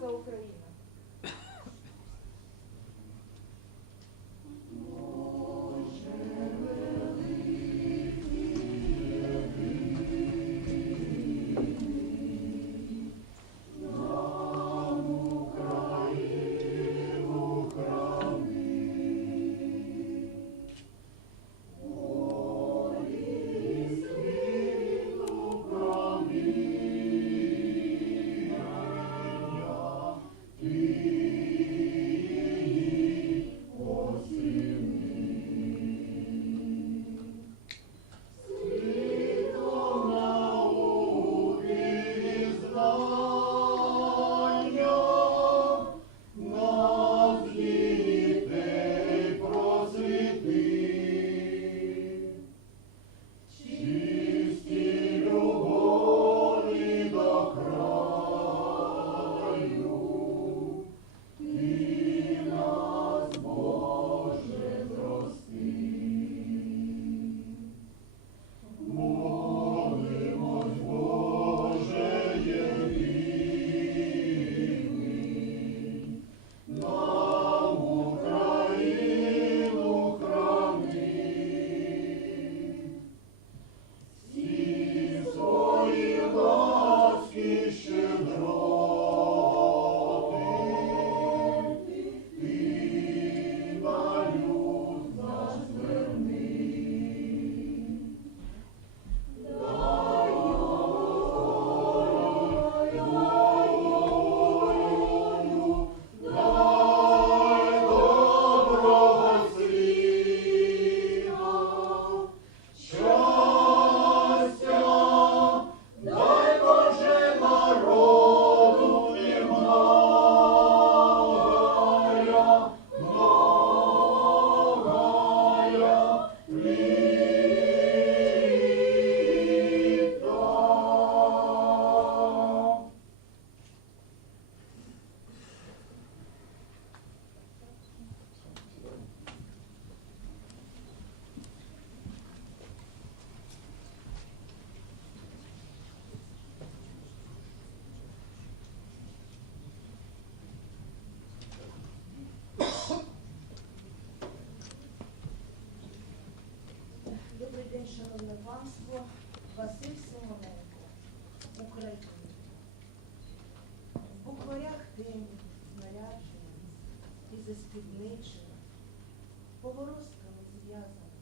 за Україна? Шановне панство, Василь Симоненко, Україні. В букварях день, знаряджений і заспідничений, поворозками зв'язаний,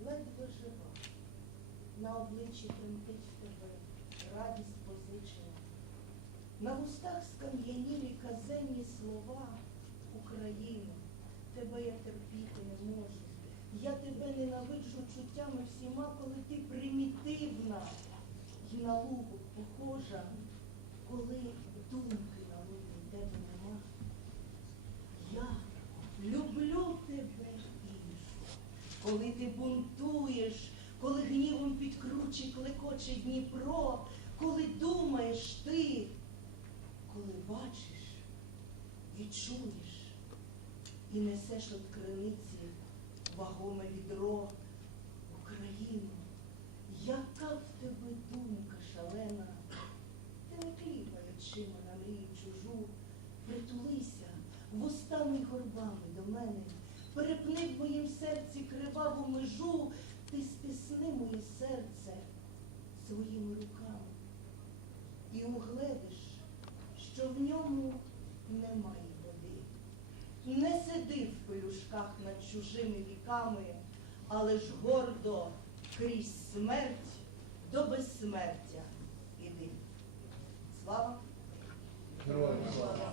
ледве жива. На обличчі тремтить в тебе радість позичена. На вустах скам'янілі казенні слова. Україно, тебе я терпіти не можу. Я тебе ненавиджу чуттями всіма, коли ти примітивна й на лугу похожа, коли думки на лугу тебе нема. Я люблю тебе іншу, коли ти бунтуєш, коли гнівом під кручі клекоче Дніпро, коли думаєш ти, коли бачиш і чуєш, і несеш от криниці вагоме відро. Україно, яка в тебе думка шалена, ти не кліпай очима на мрію чужу, притулися вустами й горбами до мене, перепни в моїм серці криваву межу, ти стисни моє серце своїми руками і угледиш, що в ньому немає води. Не сиди в пелюшках над чужими віками, але ж гордо крізь смерть до безсмертя іди. Слава! Героям слава!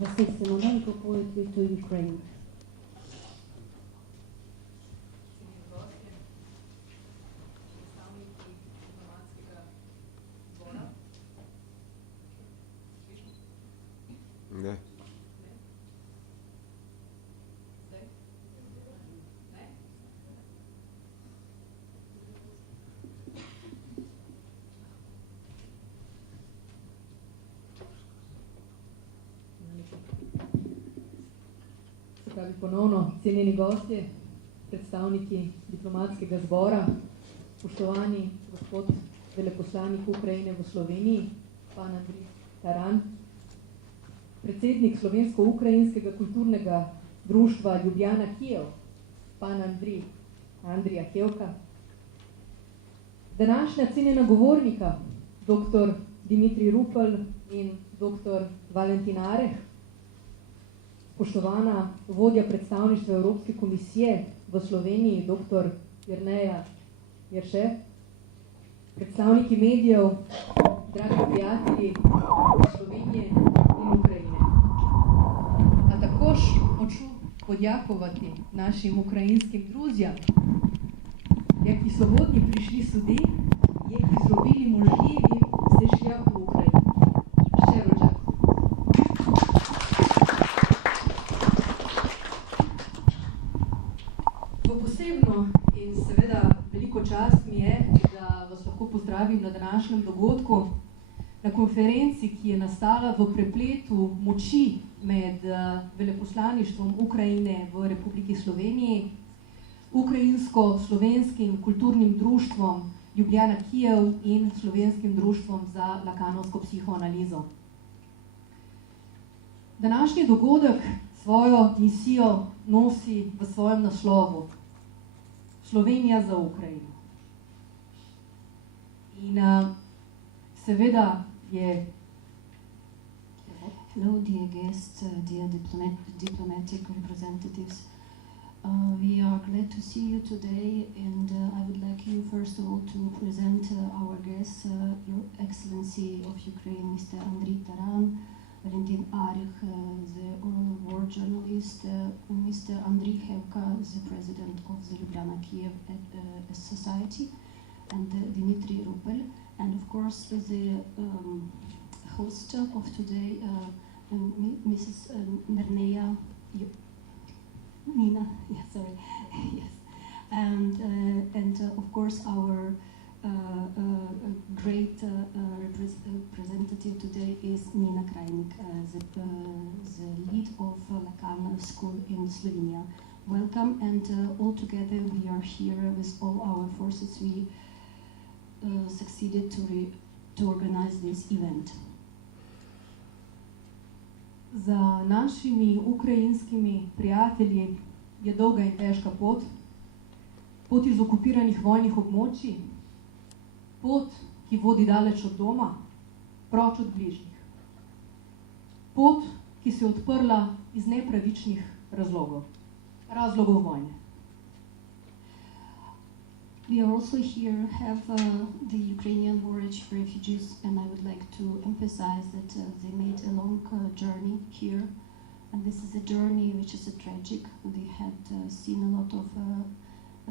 Василь Симоненко, poetry to Ukraine. Не. Se pravi ponovno, cenjeni gostje, predstavniki diplomatskega zbora, spoštovani gospod veleposlanik Ukrajine v Sloveniji, pan Andrij Taran, predsednik Slovensko-Ukrajinskega kulturnega društva Ljubljana Kijev, pan Andrija Hevka, današnja cenjena govornika, dr. Dimitrij Rupel in dr. Valentin Areh, spoštovana vodja predstavništva Evropske komisije v Sloveniji, dr. Jerneja Jerše, predstavniki medijev, dragi prijatelji Slovenije in Ukrajine. A takož hoču podjakovati našim ukrajinskim druzjam, jak ki svobodni prišli sudi, je ki zrobili možljivi se šljah v Ukrajini. Še rođak. V posebno in seveda veliko čast mi je, da vas lahko pozdravim na današnjem dogodku, na konferenci, ki je nastala v prepletu moči med veleposlaništvom Ukrajine v Republiki Sloveniji, Ukrajinsko-slovenskim kulturnim društvom Ljubljana Kijev in Slovenskim društvom za lakanovsko psihoanalizo. Današnji dogodek svojo misijo nosi v svojem naslovu Slovenija za Ukrajino. In seveda je... Hello, dear guests, dear diplomatic representatives. We are glad to see you today, and I would like you first of all to present our guests, Your Excellency of Ukraine, Mr. Andrij Taran, Valentin Arech, the war journalist, Mr. Andrij Hevka, the president of the Ljubljana Kiev Society, and Dmitry Rupel, and of course the host of today, Mrs. Nerneia. Nina, yeah, sorry, yes, and of course our great representative today is Nina Krajnik, the lead of Lakan School in Slovenia. Welcome, and all together we are here with all our forces. We succeeded to organize this event. Za našimi ukrajinskimi prijatelji je dolga in težka pot, pot iz okupiranih vojnih območij, pot, ki vodi daleč od doma, proč od bližnjih. Pot, ki se je odprla iz nepravičnih razlogov, razlogov vojne. We are also here, have the Ukrainian war refugees, and I would like to emphasize that they made a long journey here, and this is a journey which is tragic. They had seen a lot of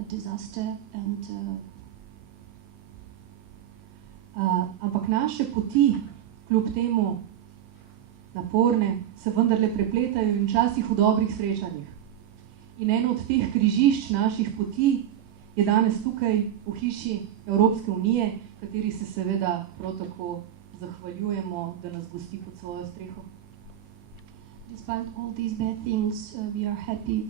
disaster, and ampak naše poti, kljub temu naporne, se vendarle prepletajo in včasih v dobrih srečanjih. In eno od teh križišč naših poti je danes tukaj v hiši Evropske unije, kateri se seveda prav tako zahvaljujemo, da nas gosti pod svojo streho. Despite all these bad things, we are happy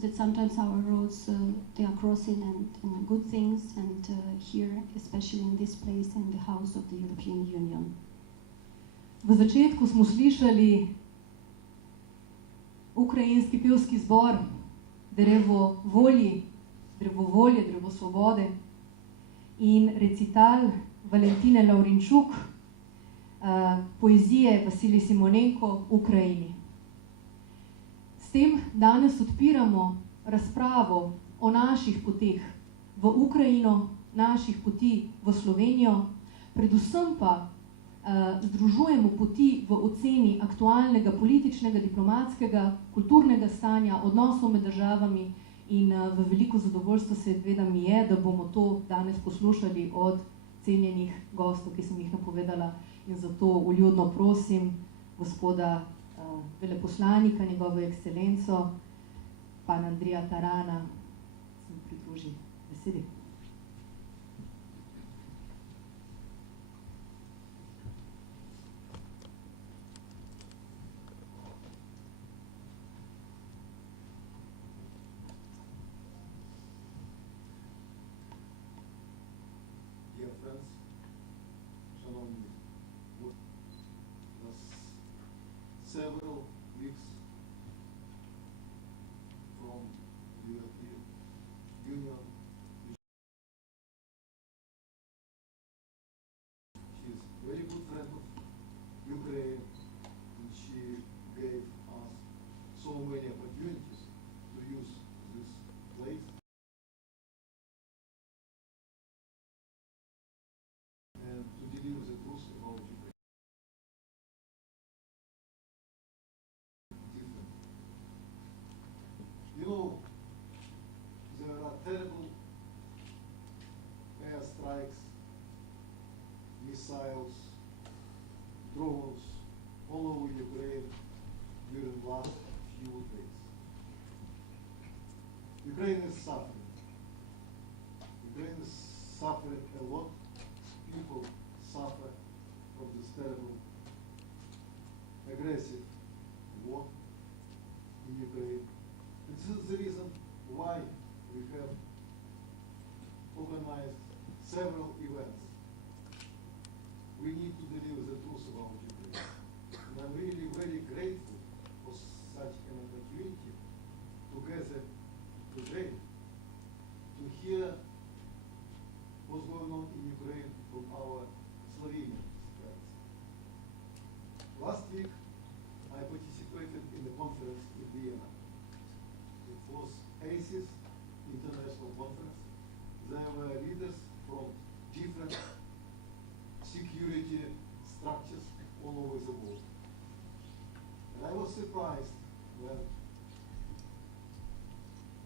that sometimes our roads they are crossing and good things, and here, especially in this place, in the house of the European Union. V začetku smo slišali ukrajinski pevski zbor Drevo volji, drevo volje, drevo svobode in recital Valentine Lavrinčuk, poezije Vasilij Simonenko v Ukrajini. S tem danes odpiramo razpravo o naših poteh v Ukrajino, naših poti v Slovenijo, predvsem pa združujemo poti v oceni aktualnega političnega, diplomatskega, kulturnega stanja, odnosov med državami. In v veliko zadovoljstvo seveda mi je, da bomo to danes poslušali od cenjenih gostov, ki sem jih napovedala. In zato vljudno prosim gospoda veleposlanika, njegovo ekscelenco, pana Andrija Tarana, se mi pridruži besedi. several weeks from the European Union. She is very good friend of Ukraine, and she gave us so many opportunities to use this place and to deliver the truth about Ukraine. Different. You know, there are terrible airstrikes, missiles, drones all over Ukraine during the last few days. Ukraine is suffering. Ukraine is suffering a lot. People suffer from this terrible, aggressive war in Ukraine. And this is the reason why we have organized several events. We need to deliver the truth about Ukraine. And I'm really very grateful for such an opportunity to gather today to hear what's going on in Ukraine from our Slovenian friends. Last week, I participated in the conference in Vienna. It was ACES International Conference. There were leaders from different security structures all over the world. And I was surprised when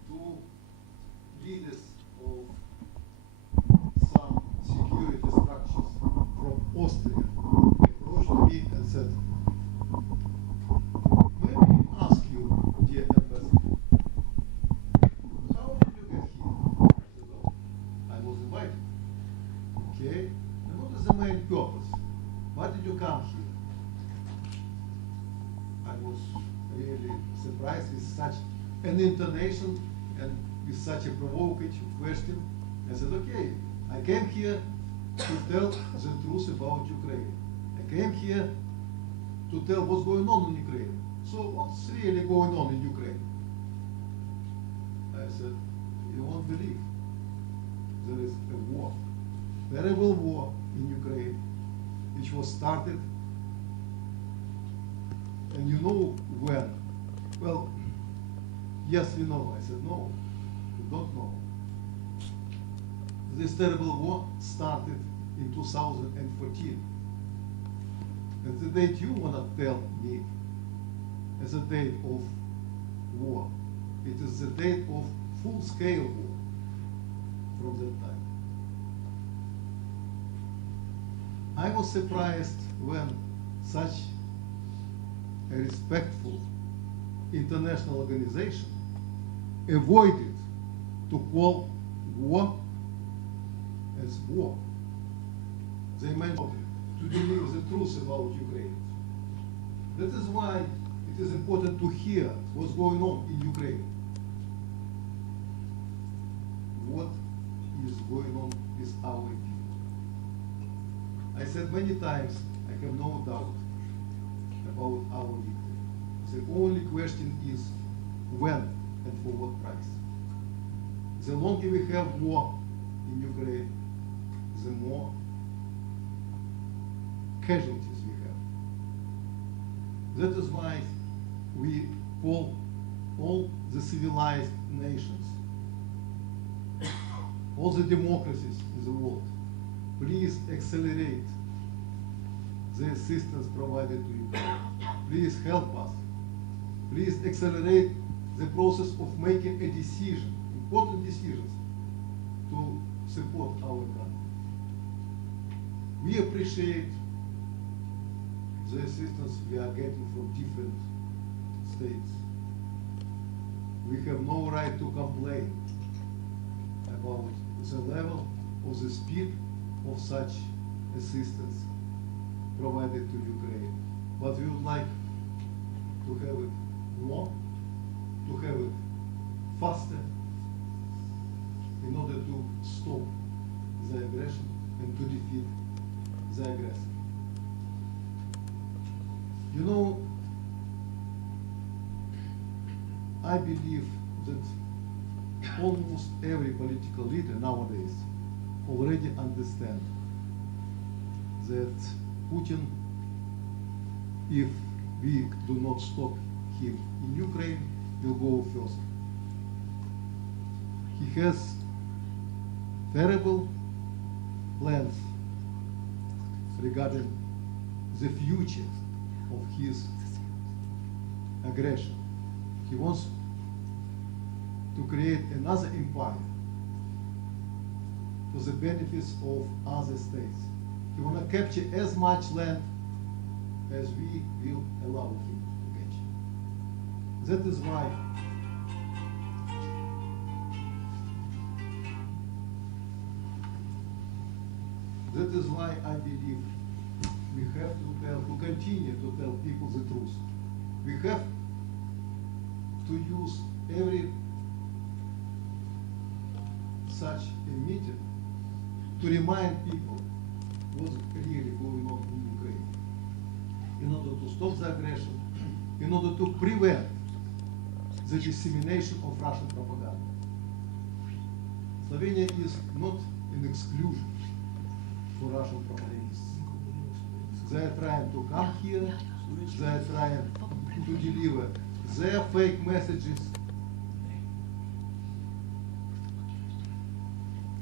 two leaders of some security structures from Austria approached me and said, "May I ask you, dear ambassador, how did you get here?" I said, "Well, I was invited." "Okay, and what is the main purpose? Why did you come here?" I was really surprised with such an intonation and with such a provocative question. I said, "Okay, I came here to tell the truth about Ukraine. I came here to tell what's going on in Ukraine. So what's really going on in Ukraine?" I said, "You won't believe. There is a war, terrible war in Ukraine, which was started, and you know when?" "Well, yes, we know." I said, "No, you don't know. This terrible war started in 2014. And the date you want to tell me is a date of war. It is the date of full-scale war from that time." I was surprised when such a respectful international organization avoided to call war as war. They meant to deliver the truth about Ukraine. That is why it is important to hear what's going on in Ukraine. What is going on with our people. I said many times, I have no doubt about our victory. The only question is when and for what price. The longer we have war in Ukraine, the more casualties we have. That is why we call all the civilized nations, all the democracies in the world, please accelerate the assistance provided to Ukraine. Please help us. Please accelerate the process of making a decision, important decisions, to support our country. We appreciate the assistance we are getting from different states. We have no right to complain about the level or the speed of such assistance provided to Ukraine. But we would like to have it more, to have it faster, in order to stop the aggression and to defeat the aggressor. You know, I believe that almost every political leader nowadays already understand that Putin, if we do not stop him in Ukraine, will go first. He has terrible plans regarding the future of his aggression. He wants to create another empire for the benefits of other states. He wants to capture as much land as we will allow him to capture. That is why I believe we have to continue to tell people the truth. We have to use every such a meeting to remind people what's really going on in Ukraine, in order to stop the aggression, in order to prevent the dissemination of Russian propaganda. Slovenia is not an exclusion for Russian propagandists. They are trying to come here, they are trying to deliver their fake messages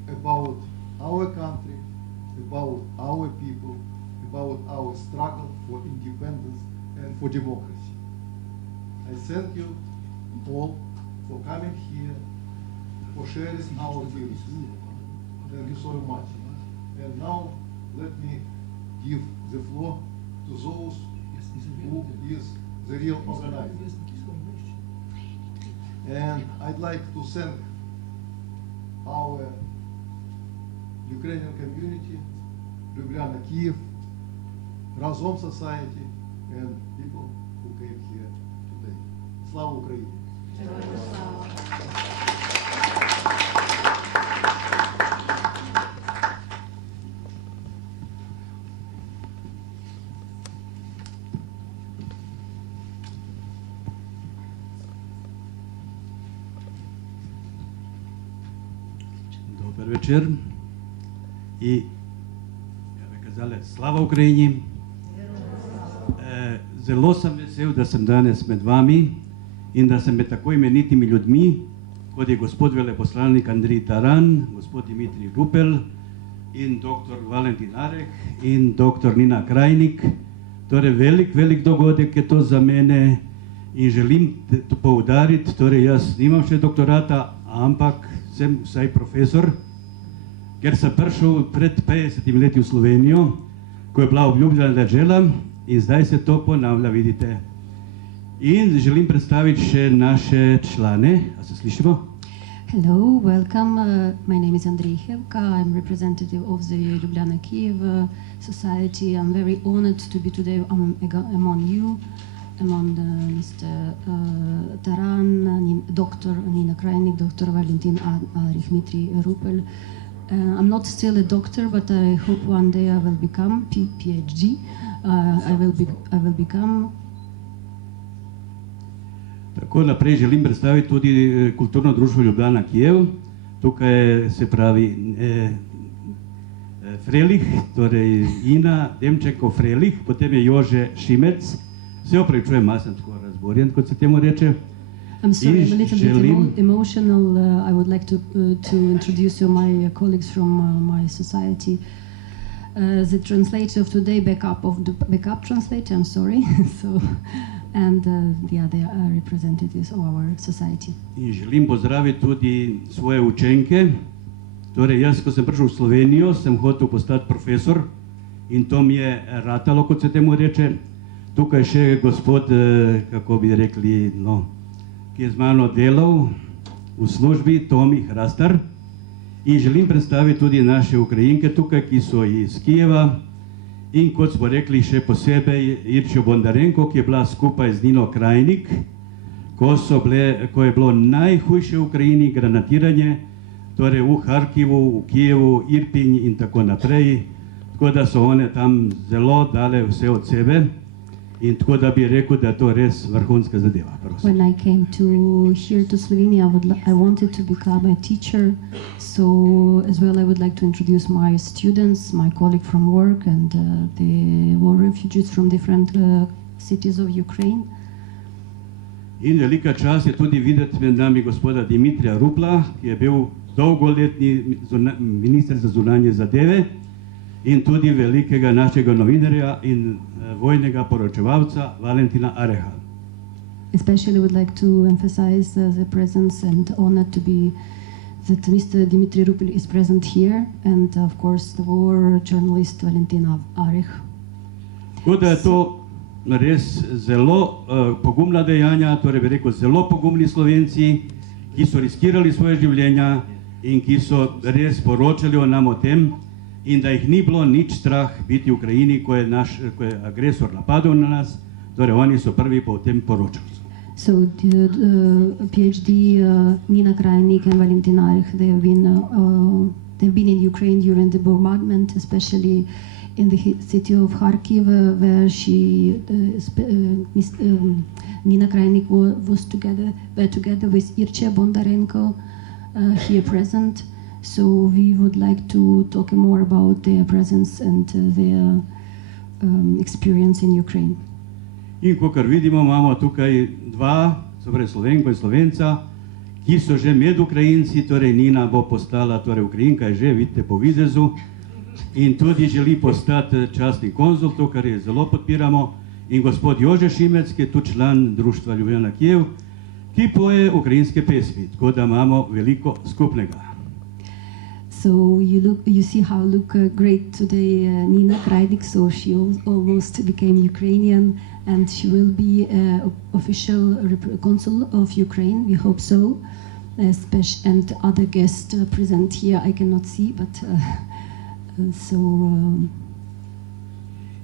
about our country, about our people, about our struggle for independence and for democracy. I thank you all for coming here, for sharing our views. Thank you so much. And now let me give the floor to those who is the real organizer. And I'd like to thank our Ukrainian community, Ljubljana, Kyiv, Razom Society, and people who came here today. Slava Ukraini! Dober večer i, ja bi kazali, slava Ukrajini. Zelo sem vesel, da sem danes med vami in da sem med tako imenitimi ljudmi, kot je gospod veleposlanik Andrej Taran, gospod Dimitrij Rupel in dr. Valentin Areh in dr. Nina Krajnik. Torej, velik dogodek je to za mene in želim poudariti, torej jaz nimam še doktorata, ampak sem vsaj profesor, ker sem prišel pred 50 leti v Slovenijo, ko je bila obljubljena dežela in zdaj se to ponavlja, vidite. In želim predstaviti še naše člane. A se slišimo? Hello, welcome. My name is Andrei Hevka. I'm representative of the Ljubljana Kyiv Society. I'm very honored to be today among you, among Mr. Taran, Dr. Nina Krajnik, Dr. Valentin Areh, Dmitry Rupel. I'm not still a doctor, but I hope one day I will become PhD. I will become. Tako naprej želim predstaviti tudi kulturno društvo Ljubljana Kijev. Tukaj se pravi Frelih, torej Ina Demčenko Frelih, potem je Jože Šimec. Se opravičujem, malo sem tako razborjen, kot se temu reče. I'm sorry, I'm a little bit emotional. I would like to introduce you my colleagues from my society. The translator of today, backup translator, I'm sorry. So, and yeah, they are representatives of our society. In želim pozdraviti tudi svoje učenke. Torej, jaz, ko sem prišel v Slovenijo, sem hotel postati profesor in to mi je ratalo, kot se temu reče. Tukaj še gospod, kako bi rekli, no, ki je z mano delal v službi, Tomi Hrastar. In želim predstaviti tudi naše Ukrajinke tukaj, ki so iz Kijeva. In kot smo rekli, še posebej Irčjo Bondarenko, ki je bila skupaj z Nino Krajnik, ko je bilo najhujše v Ukrajini granatiranje, torej v Harkivu, v Kijevu, Irpinj in tako naprej. Tako da so one tam zelo dale vse od sebe. In tako da bi rekel, da je to res vrhunska zadeva. Prosim. When I came to here to Slovenia, I wanted to become a teacher. So as well, I would like to introduce my students, my colleague from work, and the war refugees from different cities of Ukraine. In velika čast je tudi videti med nami gospoda Dimitrija Rupla, ki je bil dolgoletni minister za zunanje zadeve in tudi velikega našega novinarja in vojnega poročevalca Valentina Areha. Especially would like to emphasize the presence and honor to be that Mr. Dimitri Rupel is present here, and of course the war journalist Valentin Areh. Tako da je to res zelo pogumna dejanja, torej bi rekel zelo pogumni Slovenci, ki so riskirali svoje življenja in ki so res poročali o nam o tem, in da jih ni bilo nič strah biti v Ukrajini, ko je agresor napadel na nas, torej oni so prvi po tem poročali. So the PhD Nina Krajnik and Valentin Areh, they've been in Ukraine during the bombardment, especially in the city of Kharkiv, where Nina Krajnik was together with Irče Bondarenko here present. So we would like to talk more about their presence and their experience in Ukraine. In kakor vidimo, imamo tukaj dva, torej Slovenko in Slovenca, ki so že med Ukrajinci, torej Nina bo postala, torej Ukrajinka je že, vidite po videzu, in tudi želi postati častni konzul, to, kar je zelo podpiramo, in gospod Jože Šimec, ki je tu član društva Ljubljana Kijev, ki poje ukrajinske pesmi, tako da imamo veliko skupnega. So you see how look great today Nina Krajnik, so she almost became Ukrainian, and she will be official consul of Ukraine, we hope so, and other guests present here I cannot see, but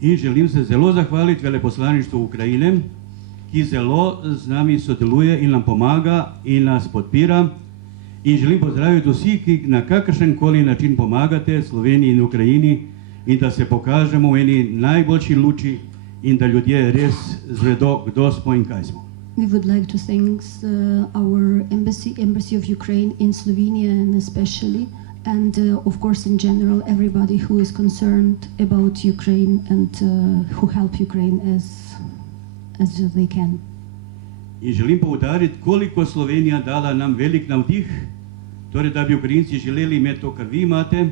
In želim se zelo zahvaliti veleposlaništvu Ukrajine, ki zelo z nami sodeluje in nam pomaga in nas podpira. In želim pozdraviti vsi, ki na kakršen koli način pomagate Sloveniji in Ukrajini, in da se pokažemo v eni najboljši luči in da ljudje res zvedo, kdo smo in kaj smo. We would like to thank our embassy of Ukraine in Slovenia, and especially, and of course in general, everybody who is concerned about Ukraine and who help Ukraine as they can. In želim poudariti, koliko Slovenija dala nam velik navdih, torej da bi Ukrajinci želeli imeti to, kar vi imate,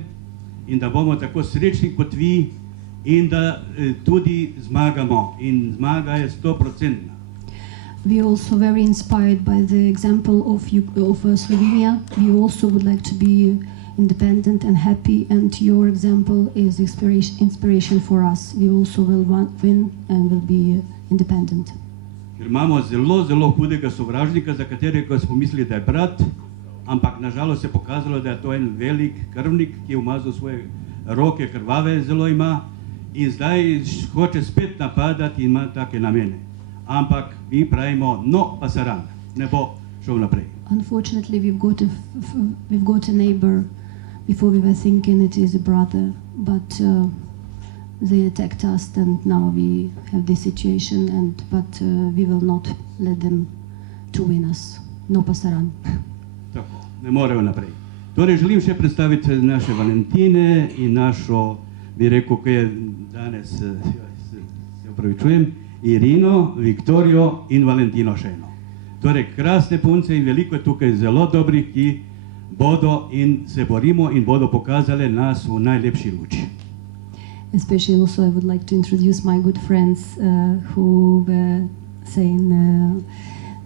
in da bomo tako srečni kot vi, in da tudi zmagamo. In zmaga je 100%. We are also very inspired by the example of Slovenia. We also would like to be independent and happy, and your example is inspiration for us. We also will win and will be independent. Ker imamo zelo, zelo hudega sovražnika, za katerega smo mislili, da je brat, ampak nažalost se je pokazalo, da je to en velik krvnik, ki je umazal svoje roke, krvave zelo ima, in zdaj hoče spet napadati in ima take namene. Ampak mi pravimo, no, pa saran, ne bo šel naprej. Unfortunately, we've got a neighbor. Before we were thinking it is a brother, but they attacked us, and now we have this situation, but we will not let them to win us. No pasaran. Tako, ne morejo naprej. Torej, želim še predstaviti naše Valentine in našo, bi rekel, ki je danes, se opravičujem, Irino, Viktorijo in Valentino še eno. Torej, krasne punce in veliko je tukaj zelo dobrih, ki bodo in se borimo in bodo pokazale nas v najlepši luči. Especially also I would like to introduce my good friends who were saying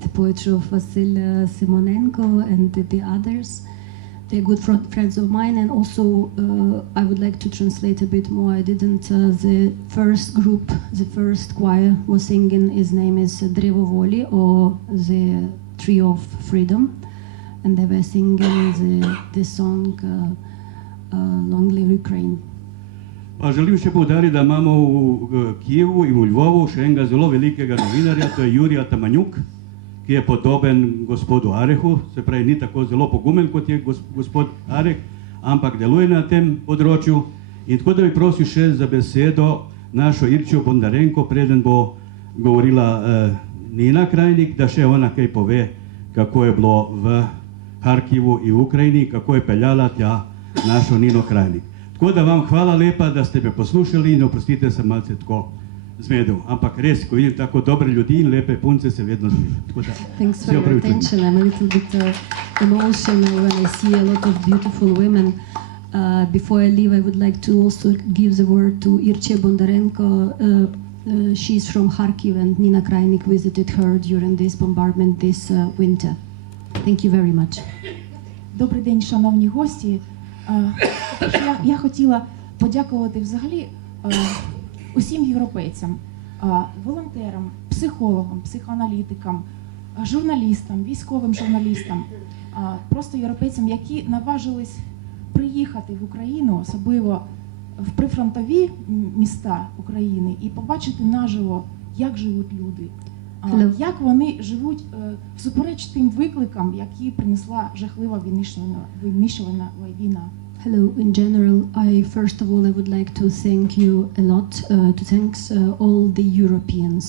the poetry of Vasil Simonenko and the others. They're good friends of mine, and also I would like to translate a bit more. I didn't, the first group, the first choir was singing, his name is Drevo Voli, or the Tree of Freedom, and they were singing the song Long Live Ukraine. Pa želim še poudariti, da imamo v Kijevu in v Lvovu še enega zelo velikega novinarja, to je Jurija Tamanjuk, ki je podoben gospodu Arehu, se pravi, ni tako zelo pogumen, kot je gospod Areh, ampak deluje na tem področju. In tako da bi prosil še za besedo našo Irčjo Bondarenko, preden bo govorila Nina Krajnik, da še ona kaj pove, kako je bilo v Harkivu in v Ukrajini, kako je peljala tja našo Nino Krajnik. Tako da vam hvala lepa, da ste me poslušali in oprostite, sem malce tako zmedel. Ampak res, ko vidim tako dobre ljudi in lepe punce, se vedno zmedem. Thanks for your attention. I'm a little bit emotional when I see a lot of beautiful women. Before I leave, I would like to also give the word to Irche Bondarenko. She's from Kharkiv, and Nina Krajnik visited her during this bombardment this winter. Thank you very much. Добрий день, шановні гості. Я хотіла подякувати взагалі усім європейцям, волонтерам, психологам, психоаналітикам, журналістам, військовим журналістам, просто європейцям, які наважились приїхати в Україну, особливо в прифронтові міста України, і побачити наживо, як живуть люди, як вони живуть всупереч тим викликам, які принесла жахлива винищувальна війна. Hello. In general, first of all, I would like to thank you a lot, to thank all the Europeans,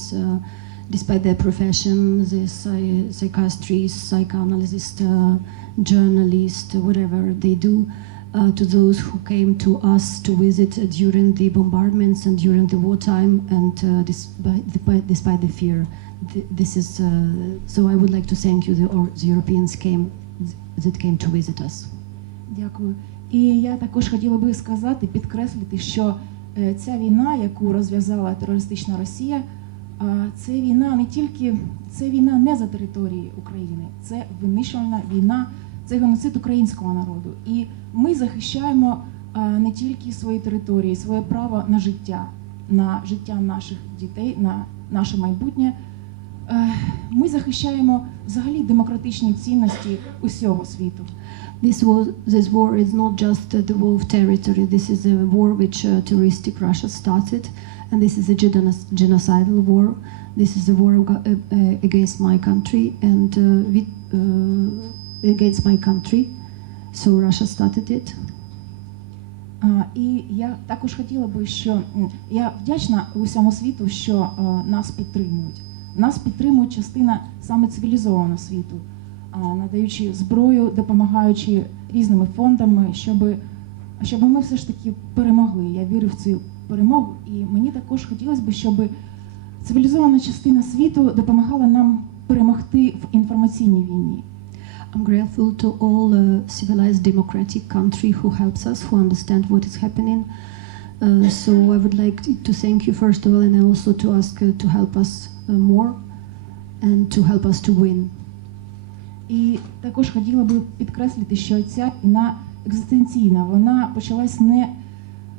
despite their profession, the psychiatrists, psychoanalysts, journalists, whatever they do, to those who came to us to visit during the bombardments and during the wartime, and despite the fear. This is so I would like to thank you, the Europeans that came to visit us. Дякую. І я також хотіла би сказати, підкреслити, що ця війна, яку розв'язала терористична Росія, це війна не тільки, це війна не за території України, це винищувальна війна, це геноцид українського народу. І ми захищаємо не тільки свої території, своє право на життя наших дітей, на наше майбутнє. Ми захищаємо взагалі демократичні цінності усього світу. This war is not just the war of territory. This is a war which terroristic Russia started, and this is a genocidal war. This is a war against my country and against my country. So Russia started it. І я також хотіла би, що я вдячна усьому світу, що нас підтримують. Нас підтримує частина саме цивілізованого світу, надаючи зброю, допомагаючи різними фондами, щоб ми все ж таки перемогли. Я вірю в цю перемогу, і мені також хотілося б, щоб цивілізована частина світу допомагала нам перемогти в інформаційній війні. I'm grateful to all civilized democratic country who helps us, who understand what is happening. So I would like to thank you first of all, and also to ask to help us more and to help us to win. І також хотіла би підкреслити, що ця війна екзистенційна, вона почалась не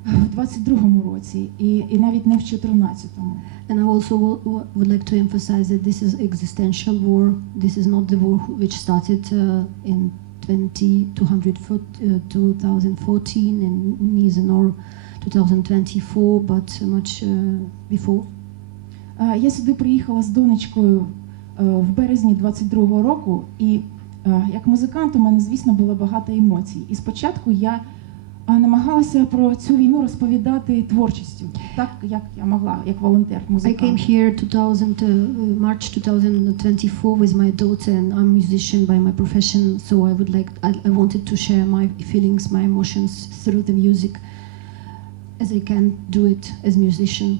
в 22-му році і навіть не в 14-му. And I also would like to emphasize that this is existential war. This is not the war which started in 2014 in Niza nor 2024, but much before. Я сюди приїхала з донечкою в березні 22-го року, і як музикант у мене, звісно, було багато емоцій. І спочатку я намагалася про цю війну розповідати творчістю, так як я могла, як волонтер, музикант. I came here March 2024 with my daughter, and I'm a musician by my profession, so I wanted to share my feelings, my emotions through the music, as I can do it as musician.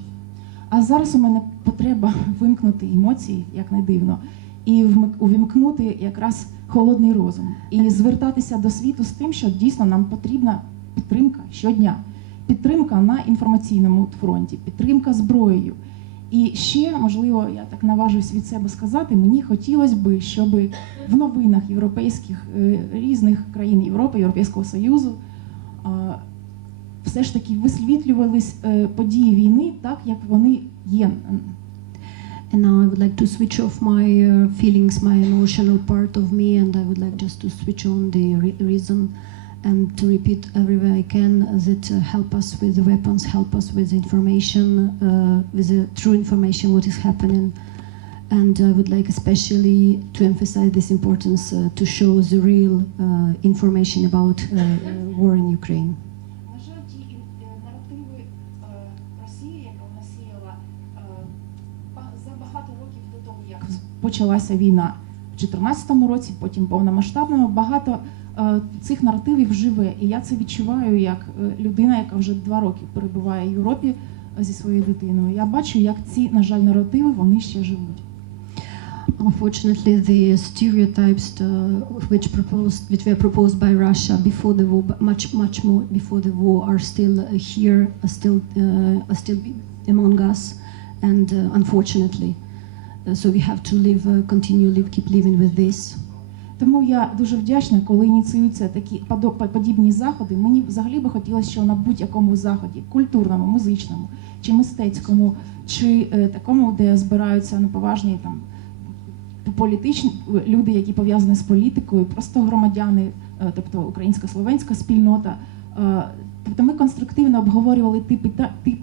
А зараз у мене потреба вимкнути емоції, як не дивно, і увімкнути якраз холодний розум. І звертатися до світу з тим, що дійсно нам потрібна підтримка щодня. Підтримка на інформаційному фронті, підтримка зброєю. І ще, можливо, я так наважусь від себе сказати, мені хотілося б, щоб в новинах європейських, різних країн Європи, Європейського Союзу, все ж таки висвітлювались події війни так, як вони є. And now I would like to switch off my feelings, my emotional part of me, and I would like just to switch on the reason and to repeat everywhere I can that help us with the weapons, help us with information, with the true information what is happening. And I would like especially to emphasize this importance to show the real information about war in Ukraine. На жаль, ті наративи Росії, яка вона сіяла, почалася війна в 2014 році, потім повномасштабно, багато цих наративів живе. І я це відчуваю як людина, яка вже 2 роки перебуває в Європі зі своєю дитиною. Я бачу, як ці, на жаль, наративи, вони ще живуть. Unfortunately, the stereotypes which were proposed by Russia before the war, but much more before the war, are still here, are still among us, and unfortunately, so we have to keep living with this. Тому я дуже вдячна, коли ініціюються такі подібні заходи. Мені взагалі би хотілося, що на будь-якому заході, культурному, музичному, чи мистецькому, чи такому, де збираються поважні там політичні люди, які пов'язані з політикою, просто громадяни, тобто українсько-словенська спільнота. Тобто ми конструктивно обговорювали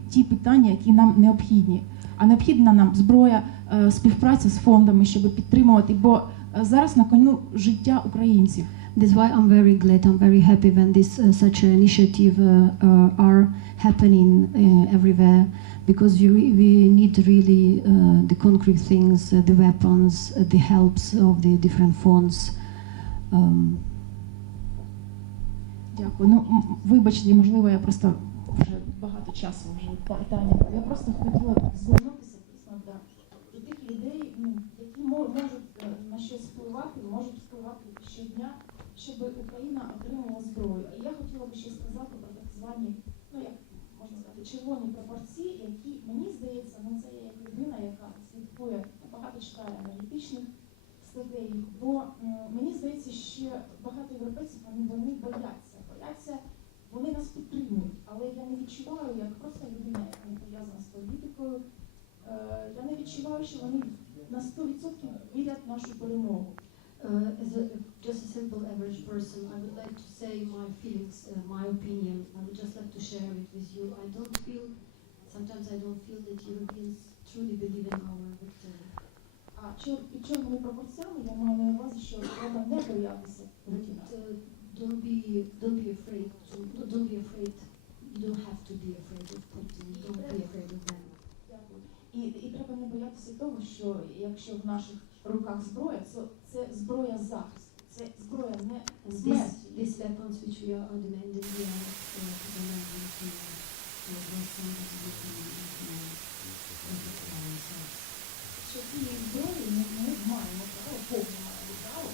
ті питання, які нам необхідні. А необхідна нам зброя, співпраця з фондами, щоб підтримувати, бо зараз на кону життя українців. That's why I'm very glad, I'm very happy when this such initiative are happening everywhere, because we need really the concrete things, the weapons, the helps of the different funds. Дякую. Ну, вибачте, можливо, я просто вже багато часу вже питання. Я просто хотіла звернутися до тих людей, які можуть на щось впливати, можуть впливати щодня, щоб Україна отримала зброю. І я хотіла би ще сказати про так звані, ну як можна сказати, червоні пропорції, які, мені здається, це є як людина, яка слідкує, багато читає аналітичних статей, бо мені здається, що багато європейців, вони бояться, вони нас підтримують, але я не відчуваю, як просто людина, яка не пов'язана з політикою, я не відчуваю, що вони на 100% вірять в нашу перемогу. As just a simple average person, I would like to say my feelings, my opinion. I would just like to share it with you. Sometimes I don't feel that Europeans truly believe in our victory. А під чорними пропорціями я маю на увазі, що треба не боятися Путіна. Don't be afraid. Don't be afraid. You don't have to be afraid of Putin. Don't be afraid of them. І треба не боятися того, що якщо в наших руках зброя, це зброя захисту, це зброя не смерті. These weapons which we are demanding, we are demanding to Що цієї зброї ми маємо право, повне маємо право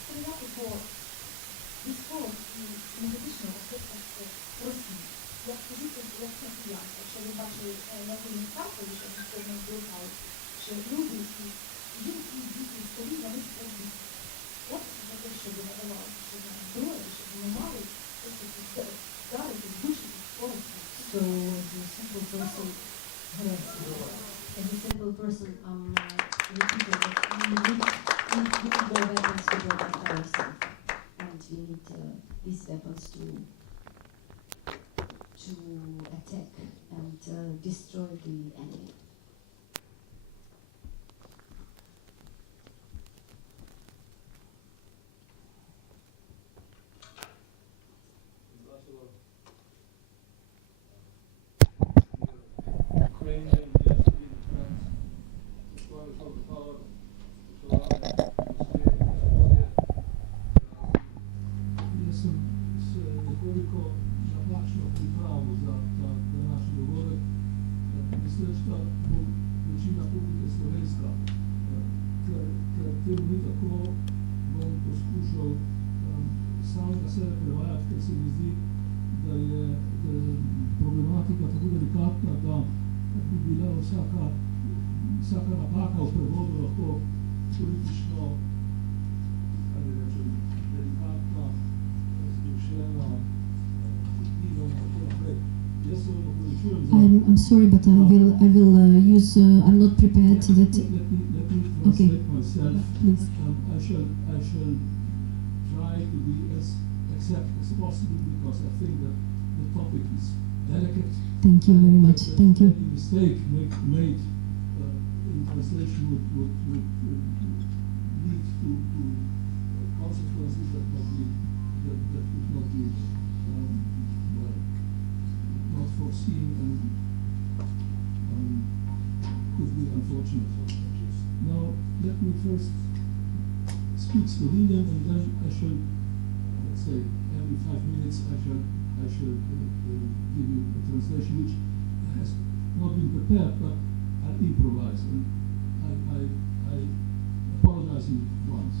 стріляти по військових і енергетичного аспектах Росії. Як скажіться, як росіянка, якщо ви бачили на фільмі Харкові, що військові зблокали, що люди, жінки, діти, старі, вони справді. От за те, щоб надавалося, що нам зброя, щоб ми мали вдарити, звучити, скорості. So, as a simple person, repeating that we need more weapons to protect ourselves, and we need these weapons to attack and destroy the enemy. Vsaka napaka v prevodu lahko politično, ali rečem, delikatna, zgrešena, vpliva in tako naprej. Jaz se vam opravičujem za... I'm sorry, but I will use, I'm not prepared to that... Let me translate myself. Please. I shall try to be as exact as possible, because I think that the topic is delicate. Thank you very much. Thank you. Any mistake made in translation would lead to consequences that would not be not foreseen, and unfortunate. Now, let me first speak Slovenian, and then I shall, let's say, every 5 minutes I shall give you a translation which has not been prepared, but I'll improvise, and I apologize in advance.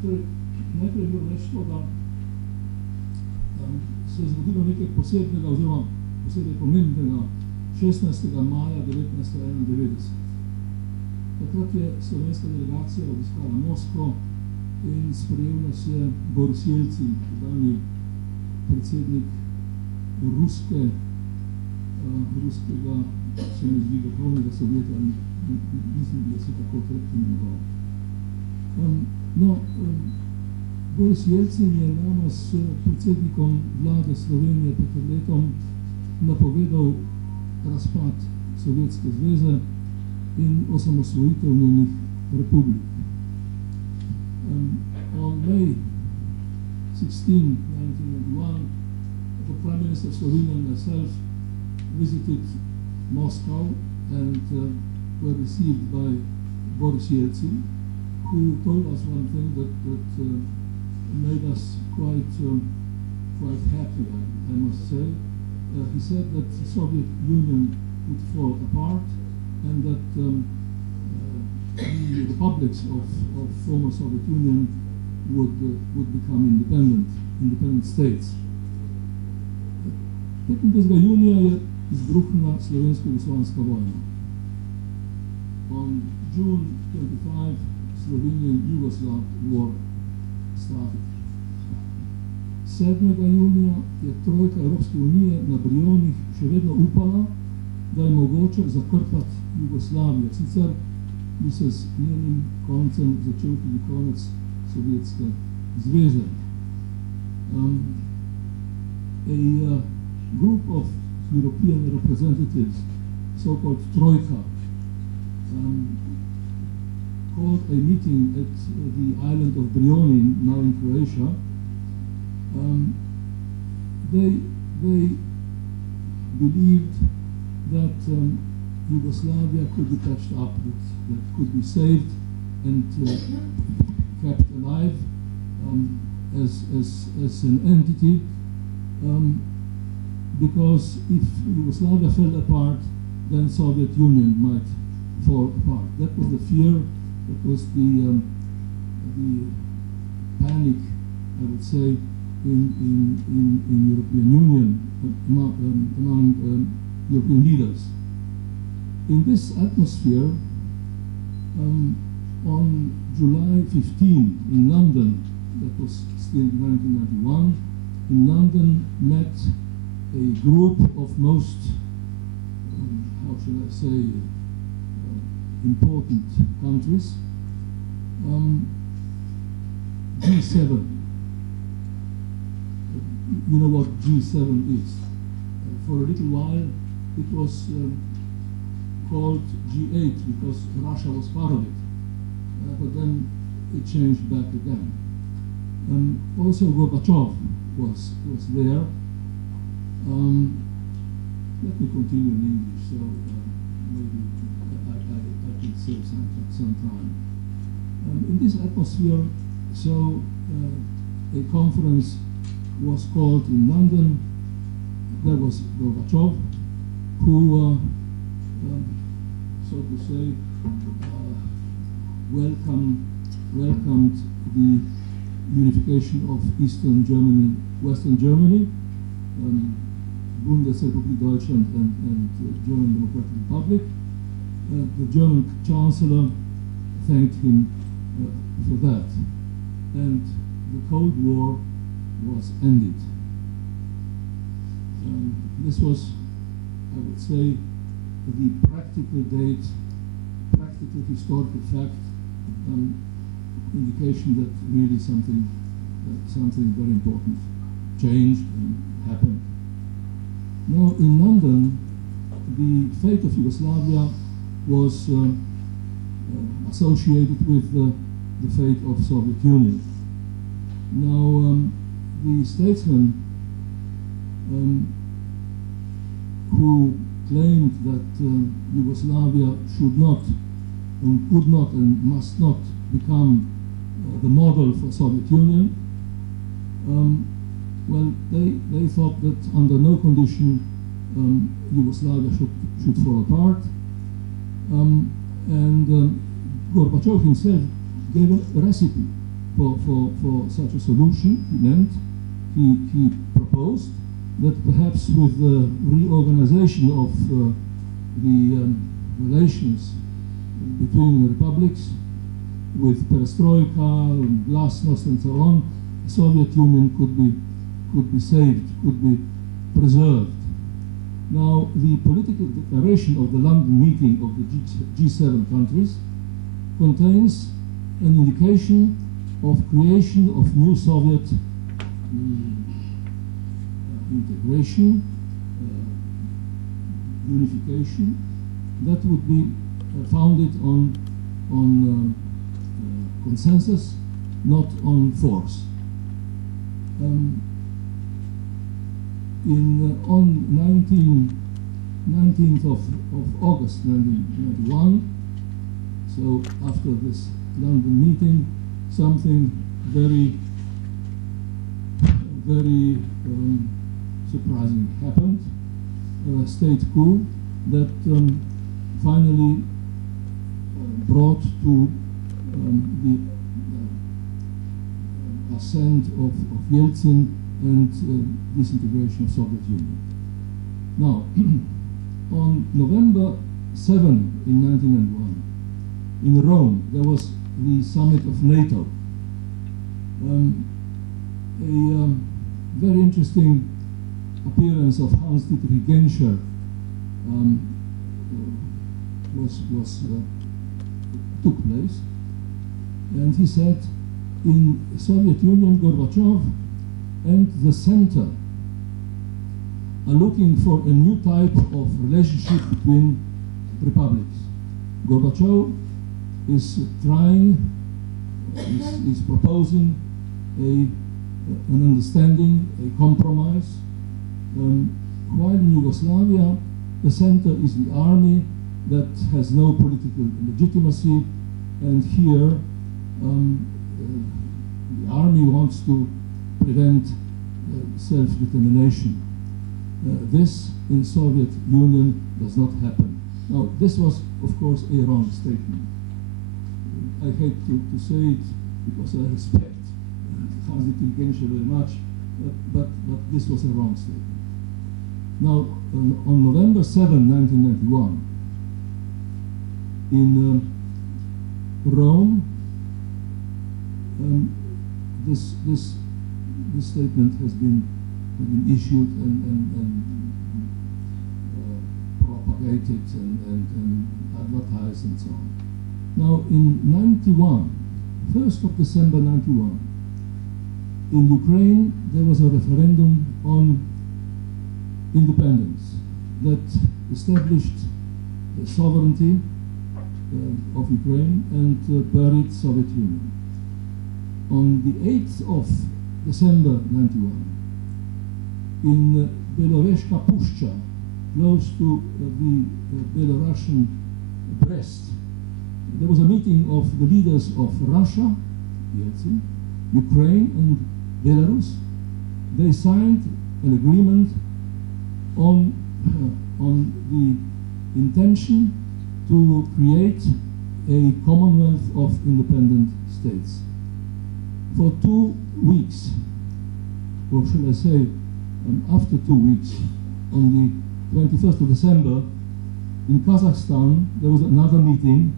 Torej, najprej moram reči to, da se je zgodilo nekaj posebnega oziroma posebej pomembnega 16. maja 1991. Takrat je slovenska delegacija obiskala Moskvo in sprejel nas je Boris Jelcin, danji predsednik ruskega, se mi zdi, vrhovnega sovjeta, mislim, da se tako imenoval. Boris Jelcin je nama s predsednikom vlade Slovenije pred letom napovedal razpad Sovjetske zveze in osamosvojitev njenih republik. On May 16, 1991, the Prime Minister of Slovenia and myself visited Moscow and were received by Boris Jelcin, who told us one thing that made us quite happy, I must say. He said that the Soviet Union would fall apart and that the republics of former Soviet Union would become independent states. 25. junija je izbruhnila slovensko-jugoslovanska vojna. On June 25, Slovenian-Yugoslav war started. 7. junija je trojka Evropske unije na Brionih še vedno upala, da je mogoče zakrpati Jugoslavijo. Sicer bi se s njenim koncem začel tudi konec Sovjetske zveze. A group of European representatives, so-called Troika, called a meeting at the island of Brioni, now in Croatia. They believed that Yugoslavia could be patched up, that could be saved and kept alive as an entity, because if Yugoslavia fell apart, then Soviet Union might fall apart. That was the fear, that was the panic, I would say, in European Union, among European leaders. In this atmosphere, on July 15 in London, that was still 1991, in London met a group of most, how shall I say, important countries, G7. You know what G7 is. For a little while it was called G8 because Russia was part of it, but then it changed back again. Also Gorbachev was there. Let me continue in English, so maybe I can save some time. In this atmosphere, so a conference was called in London. There was Gorbachev, who, so to say, welcomed the unification of Eastern Germany, Western Germany, Bundesrepublik Deutschland and German Democratic Republic. The German Chancellor thanked him for that, and the Cold War was ended. This was, I would say, the practical date, practical historical fact, indication that really something very important changed and happened. Now in London, the fate of Yugoslavia was associated with the fate of Soviet Union. Now the statesmen who claimed that Yugoslavia should not and could not and must not become the model for Soviet Union. Well, they thought that under no condition Yugoslavia should fall apart. And Gorbachev himself gave a recipe for such a solution. He meant, he proposed that perhaps with the reorganization of the relations between the republics, with perestroika and glasnost and so on, the Soviet Union could be saved, could be preserved. Now, the political declaration of the London meeting of the G7 countries contains an indication of creation of new Soviet integration, unification, that would be founded on consensus, not on force. On 19th of August 1991, so after this London meeting, something very surprising happened, a state coup that finally brought to the ascent of Yeltsin and disintegration of Soviet Union. Now, on November 7 in 1991, in Rome, there was the summit of NATO. A very interesting appearance of Hans-Dietrich Genscher took place, and he said, in Soviet Union, Gorbachev and the center are looking for a new type of relationship between republics. Gorbachev is trying, is proposing an understanding, a compromise, while in Yugoslavia, the center is the army that has no political legitimacy, and here the army wants to prevent self-determination. This in Soviet Union does not happen. Now, this was, of course, a wrong statement. I hate to say it because I respect Hans-Dietrich Genscher very much, but this was a wrong statement. Now, on November 7, 1991, in Rome, this statement has been issued and propagated and advertised and so on. Now, in 91, 1st of December 91, in Ukraine, there was a referendum on independence that established the sovereignty of Ukraine and buried Soviet Union. On the 8th of December 91, in Beloreshka Pushcha, close to the Belarusian Brest, there was a meeting of the leaders of Russia, Yeltsin, Ukraine, and Belarus. They signed an agreement on the intention to create a Commonwealth of Independent States. For 2 weeks, or should I say, after 2 weeks, on the 21st of December, in Kazakhstan, there was another meeting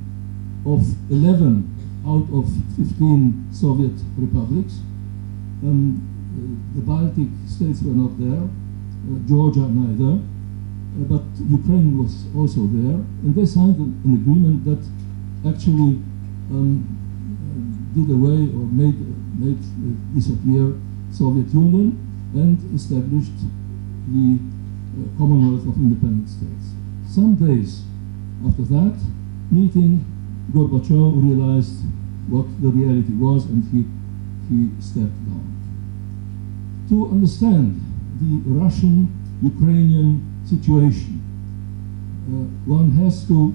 of 11 out of 15 Soviet republics. The Baltic states were not there, Georgia neither, but Ukraine was also there, and they signed an agreement that actually did away or made disappear Soviet Union and established the Commonwealth of Independent States. Some days after that meeting, Gorbachev realized what the reality was, and he stepped down. To understand the Russian-Ukrainian situation, one has to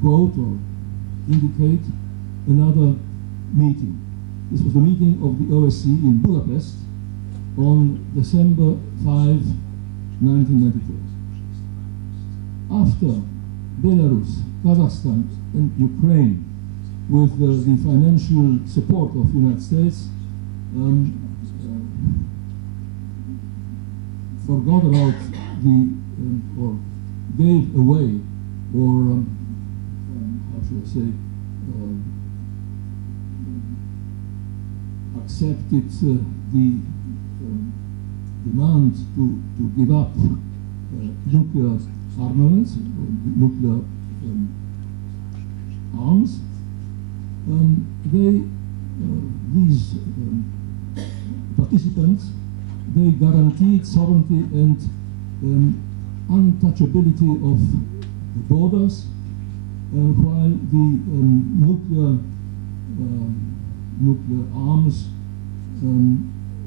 quote or indicate another meeting. This was the meeting of the OSCE in Budapest on December 5, 1994. After Belarus, Kazakhstan, and Ukraine, with the financial support of the United States, forgot about or gave away, or how should I say, accepted the demand to give up nuclear armaments, nuclear arms. These participants, they guaranteed sovereignty and untouchability of the borders, while the nuclear arms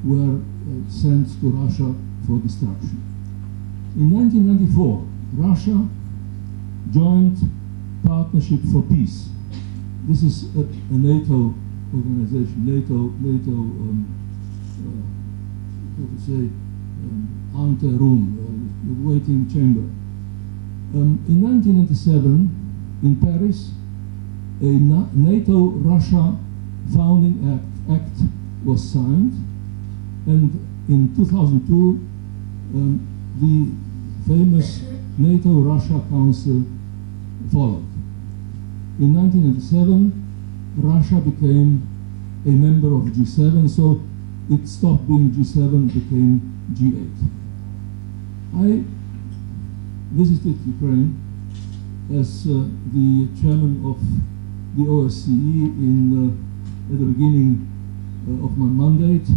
were sent to Russia for destruction. In 1994, Russia joined Partnership for Peace. This is a NATO organization, NATO, how to say, ante-room, waiting chamber. In 1997, in Paris, a NATO-Russia founding act was signed, and in 2002, the famous NATO-Russia Council followed. In 1997, Russia became a member of G7, so it stopped being G7, became G8. I visited Ukraine as the chairman of the OSCE at the beginning of my mandate.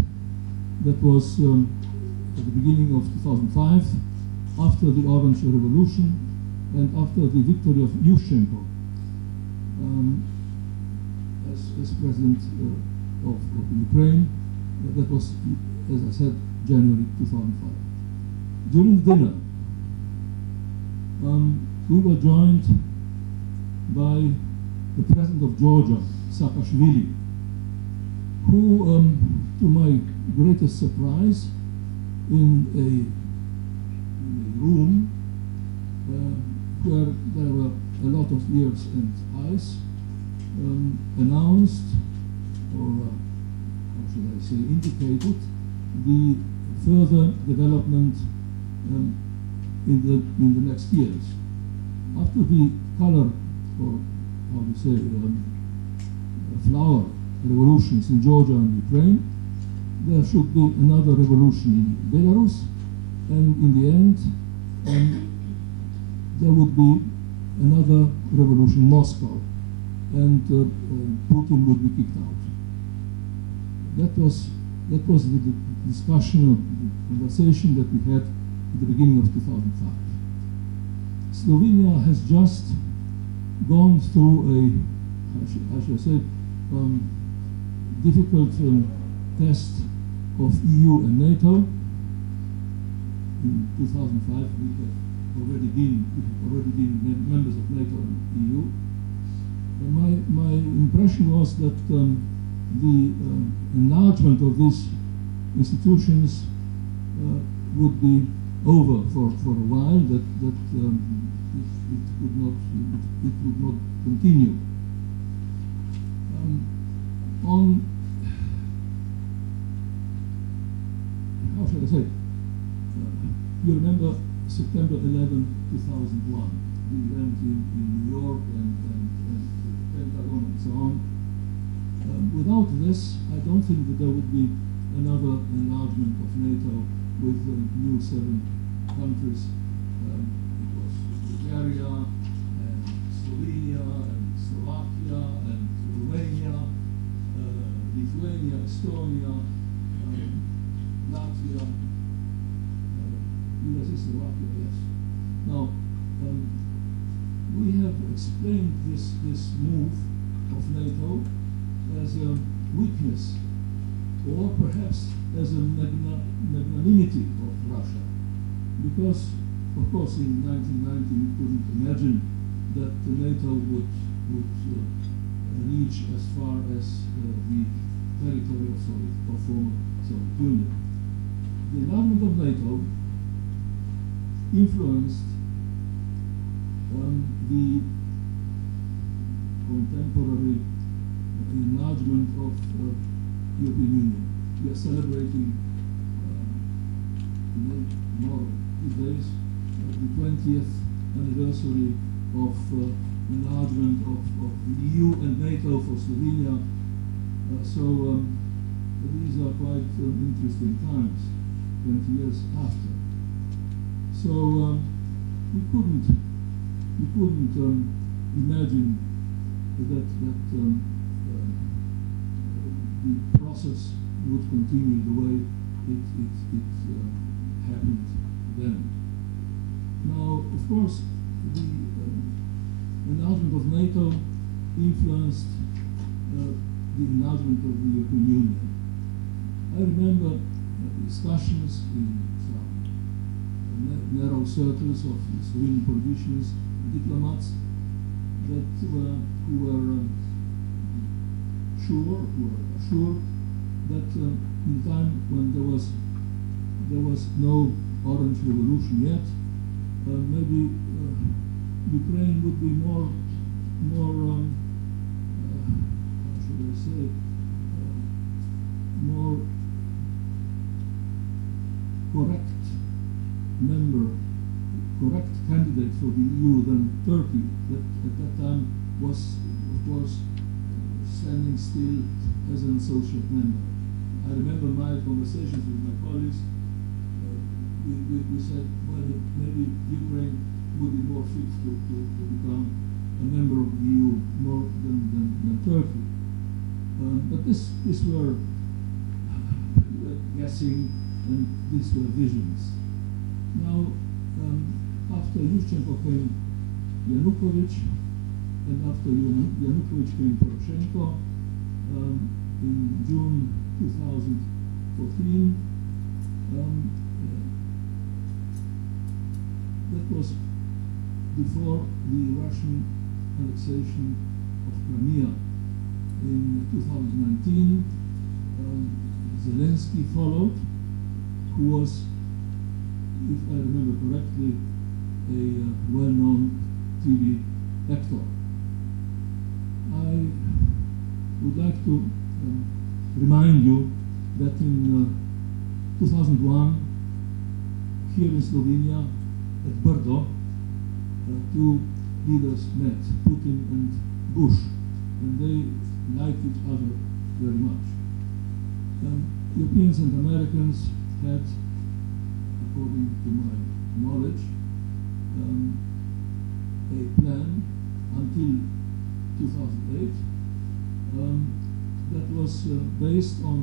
That was at the beginning of 2005, after the Orange Revolution and after the victory of Yushchenko as president of Ukraine. That was, as I said, January 2005. During the dinner, we were joined by the president of Georgia, Saakashvili, who, to my greatest surprise, in a room where there were a lot of ears and eyes, announced, or how should I say, indicated the further development in the next years. After the color, or how to say, flower revolutions in Georgia and Ukraine, there should be another revolution in Belarus, and in the end, there would be another revolution in Moscow, and Putin would be kicked out. That was the discussion, the conversation that we had at the beginning of 2005. Slovenia has just gone through a, I should say, difficult test of EU and NATO. In 2005, we have already been members of NATO and EU. And my impression was that the enlargement of these institutions would be over for a while, that it would not continue. On, how should I say, you remember September 11, 2001, the event in New York and the Pentagon and so on. Without this, I don't think that there would be another enlargement of NATO with new 7 countries. It was Bulgaria and Slovenia and Slovakia and Romania, Lithuania, Estonia, Latvia, Slovakia, yes. Now, we have explained this move of NATO as a weakness, or perhaps as a magnanimity of Russia, because, of course, in 1990 we couldn't imagine that NATO would reach as far as the territory of former Soviet Union. The enlargement of NATO influenced the contemporary enlargement of European Union. We are celebrating these days the 20th anniversary of enlargement of the EU and NATO for Slovenia. So these are quite interesting times, 20 years after. So we couldn't imagine that the process would continue the way it happened then. Now, of course, the enlargement of NATO influenced the enlargement of the European Union. I remember discussions in some narrow circles of Slovenian politicians, diplomats, that who were assured that in the time when there was no Orange Revolution yet, maybe Ukraine would be more how should I say, more correct candidate for the EU than Turkey, that at that time was, of course, standing still as an associate member. I remember my conversations with my colleagues. We said, well, maybe Ukraine would be more fit to become a member of the EU more than Turkey. But this were guessing, and these were visions. Now, after Yushchenko came Yanukovych, and after Yanukovych came Poroshenko, in June 2014, that was before the Russian annexation of Crimea. In 2019, Zelensky followed, who was, if I remember correctly, a well-known TV actor. I would like to remind you that in 2001, here in Slovenia, at Brdo, two leaders met, Putin and Bush, and they liked each other very much. Europeans and Americans had, according to my knowledge, a plan until 2008 that was based on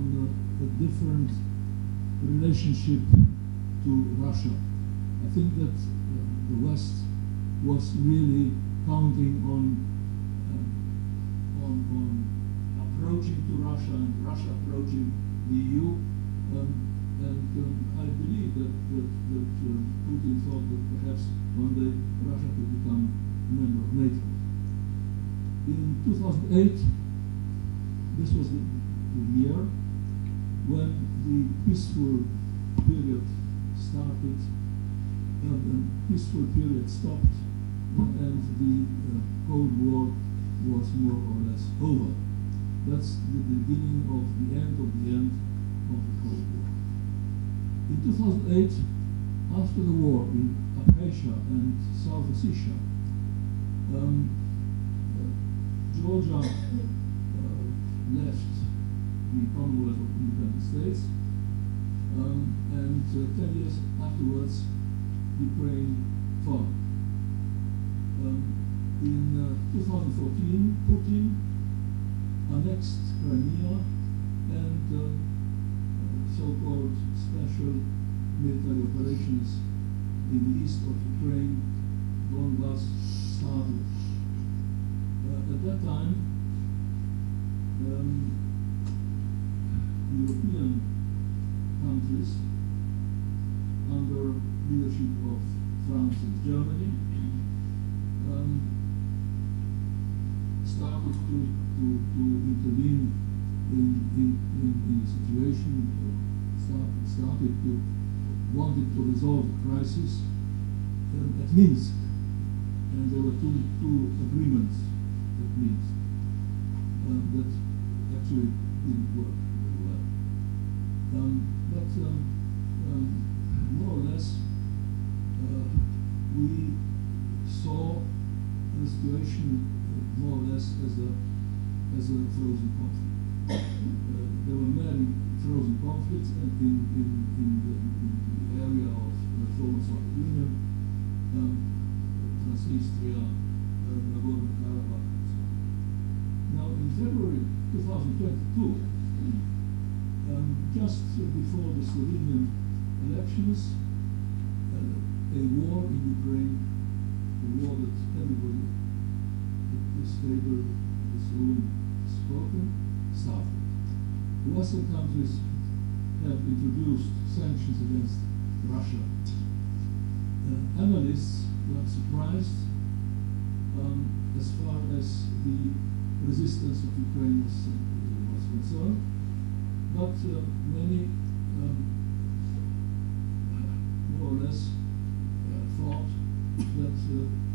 a different relationship to Russia. I think that the West was really counting on approaching to Russia and Russia approaching the EU, and I believe that Putin thought that perhaps one day Russia could become a member of NATO. In 2008, this was the year when the peaceful period started, the peaceful period stopped, and the Cold War was more or less over. That's the beginning of the end of the Cold War. In 2008, after the war in Abkhazia and South Ossetia, Georgia left the Commonwealth of Independent States, and 10 years afterwards, Ukraine followed. In 2014, Putin annexed Crimea, and so-called special military operations in the east of Ukraine, Donbass, started. At that time, European countries, under leadership of France and Germany, to intervene in the situation, wanted to resolve the crisis at Minsk, and there were two agreements at Minsk that actually didn't work very well. But more or less, we saw the situation more or less as a frozen conflict. There were many frozen conflicts in the area of the former Soviet Union, Transnistria, Nagorno-Karabakh, and so on. Now, in February 2022, just before the Slovenian elections, a war in Ukraine, a war that everybody at this table, in this room, has spoken, started. Western countries have introduced sanctions against Russia. Analysts were surprised as far as the resistance of Ukraine was concerned, but many more or less thought that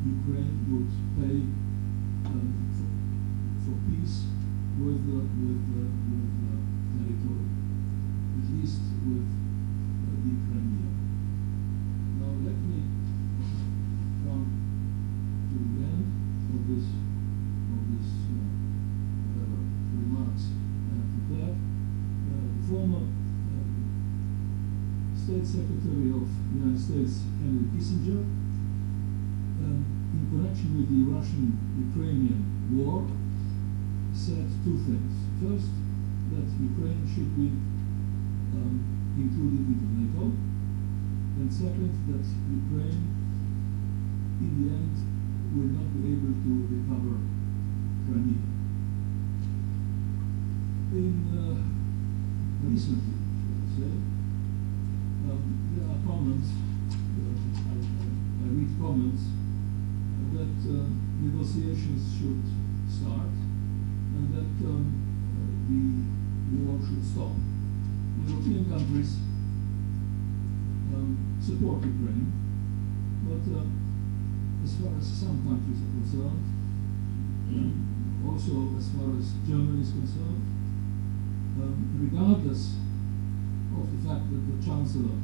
Ukraine would pay for peace with territory, at least with the Crimea. Now let me come to the end of this remarks I have prepared. The former State Secretary of the United States, Henry Kissinger, in connection with the Russian-Ukrainian war, said two things. First, that Ukraine should be included into NATO, and second, that Ukraine, in the end, will not be able to recover Crimea. Recently, let's say, there are comments, I read comments, that negotiations should start and that the war should stop. European countries support Ukraine, but as far as some countries are concerned, also as far as Germany is concerned, regardless of the fact that the Chancellor,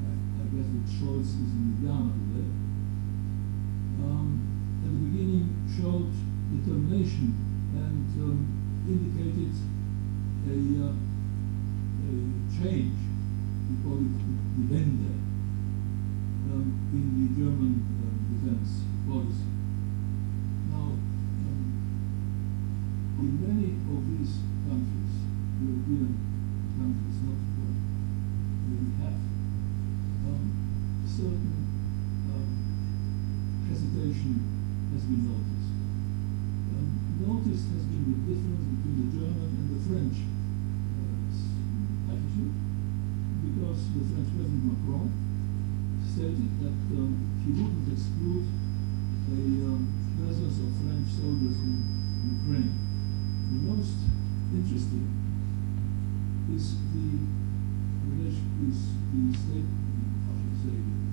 I guess that Scholz is in Ljubljana today, at the beginning showed determination and indicated a change, we call it the Wende, in the German defense policy. Now, in many of these countries, European countries, not what we have, certain hesitation has been noticed. Noticed has been the difference between the German and the French attitude, because the French President Macron stated that he wouldn't exclude a presence of French soldiers in Ukraine. The most interesting is the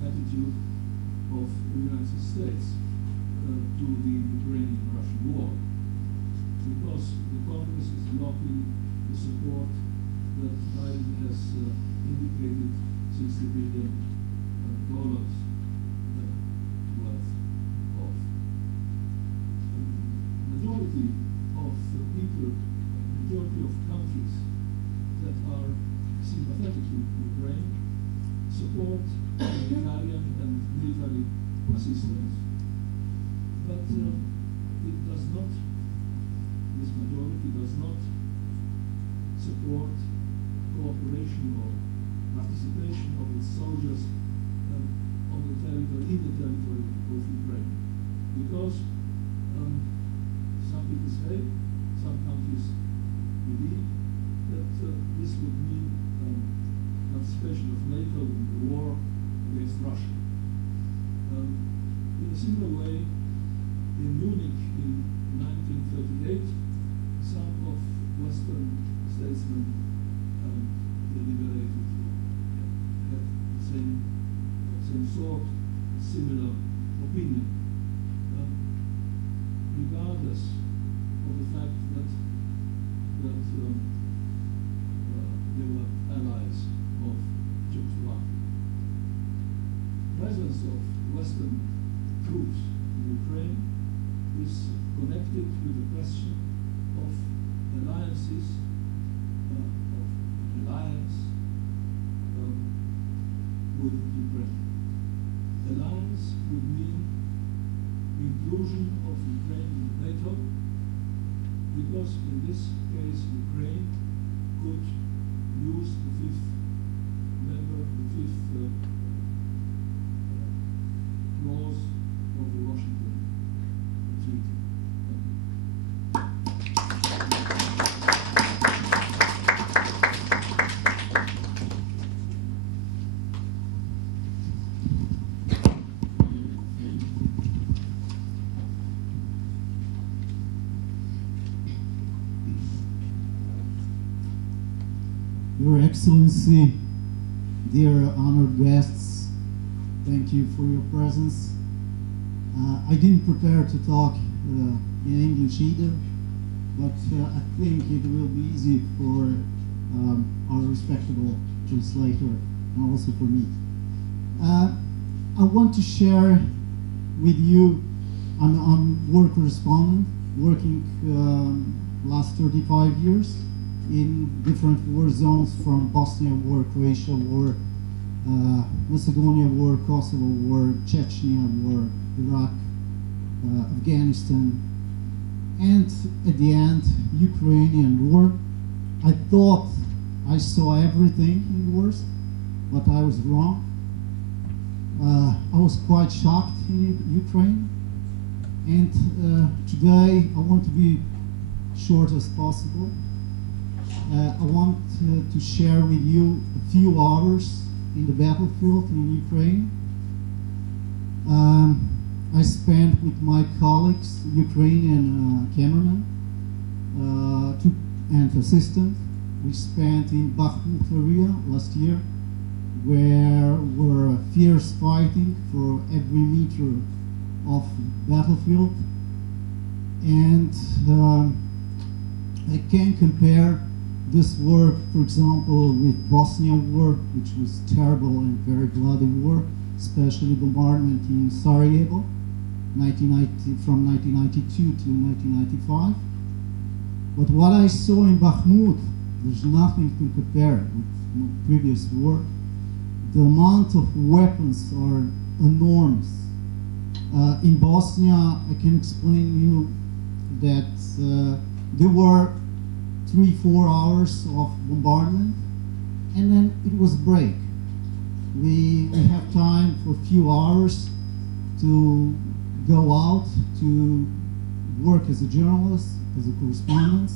attitude of the United States to the Ukrainian-Russian war, because the Congress is blocking the support that Biden has indicated $60 billion worth of. Majority of the people, majority of countries that are sympathetic to Ukraine support humanitarian and military assistance, but it does not, this majority does not support cooperation or participation of its soldiers on the territory, in the territory of Ukraine, because some people say, some countries believe that this would mean participation of NATO in the war against Russia. In a similar way, in Munich in 1938, is connected with the question of alliances, of alliance with Ukraine. Alliance would mean inclusion of Ukraine in NATO, because in this case Ukraine could use the fifth clause of the Washington Treaty. Your Excellency, dear honored guests, thank you for your presence. I didn't prepare to talk in English either, but I think it will be easy for our respectable translator and also for me. I want to share with you, I'm war correspondent, working last 35 years in different war zones, from Bosnia War, Croatia War, Macedonia War, Kosovo War, Chechnya War, Iraq, Afghanistan, and at the end, Ukrainian War. I thought I saw everything in wars, but I was wrong. I was quite shocked in Ukraine, and today I want to be short as possible. I want to share with you a few hours in the battlefield in Ukraine. I spent with my colleagues, Ukrainian cameramen and assistant. We spent in Bakhmut area last year, where were fierce fighting for every meter of battlefield. And I can compare this war, for example, with Bosnia War, which was terrible and very bloody war, especially bombardment in Sarajevo, from 1992 to 1995. But what I saw in Bakhmut, there's nothing to compare with the previous war. The amount of weapons are enormous. In Bosnia, I can explain you that there were 3-4 hours of bombardment, and then it was break. We have time for a few hours to go out to work as a journalist, as a correspondent,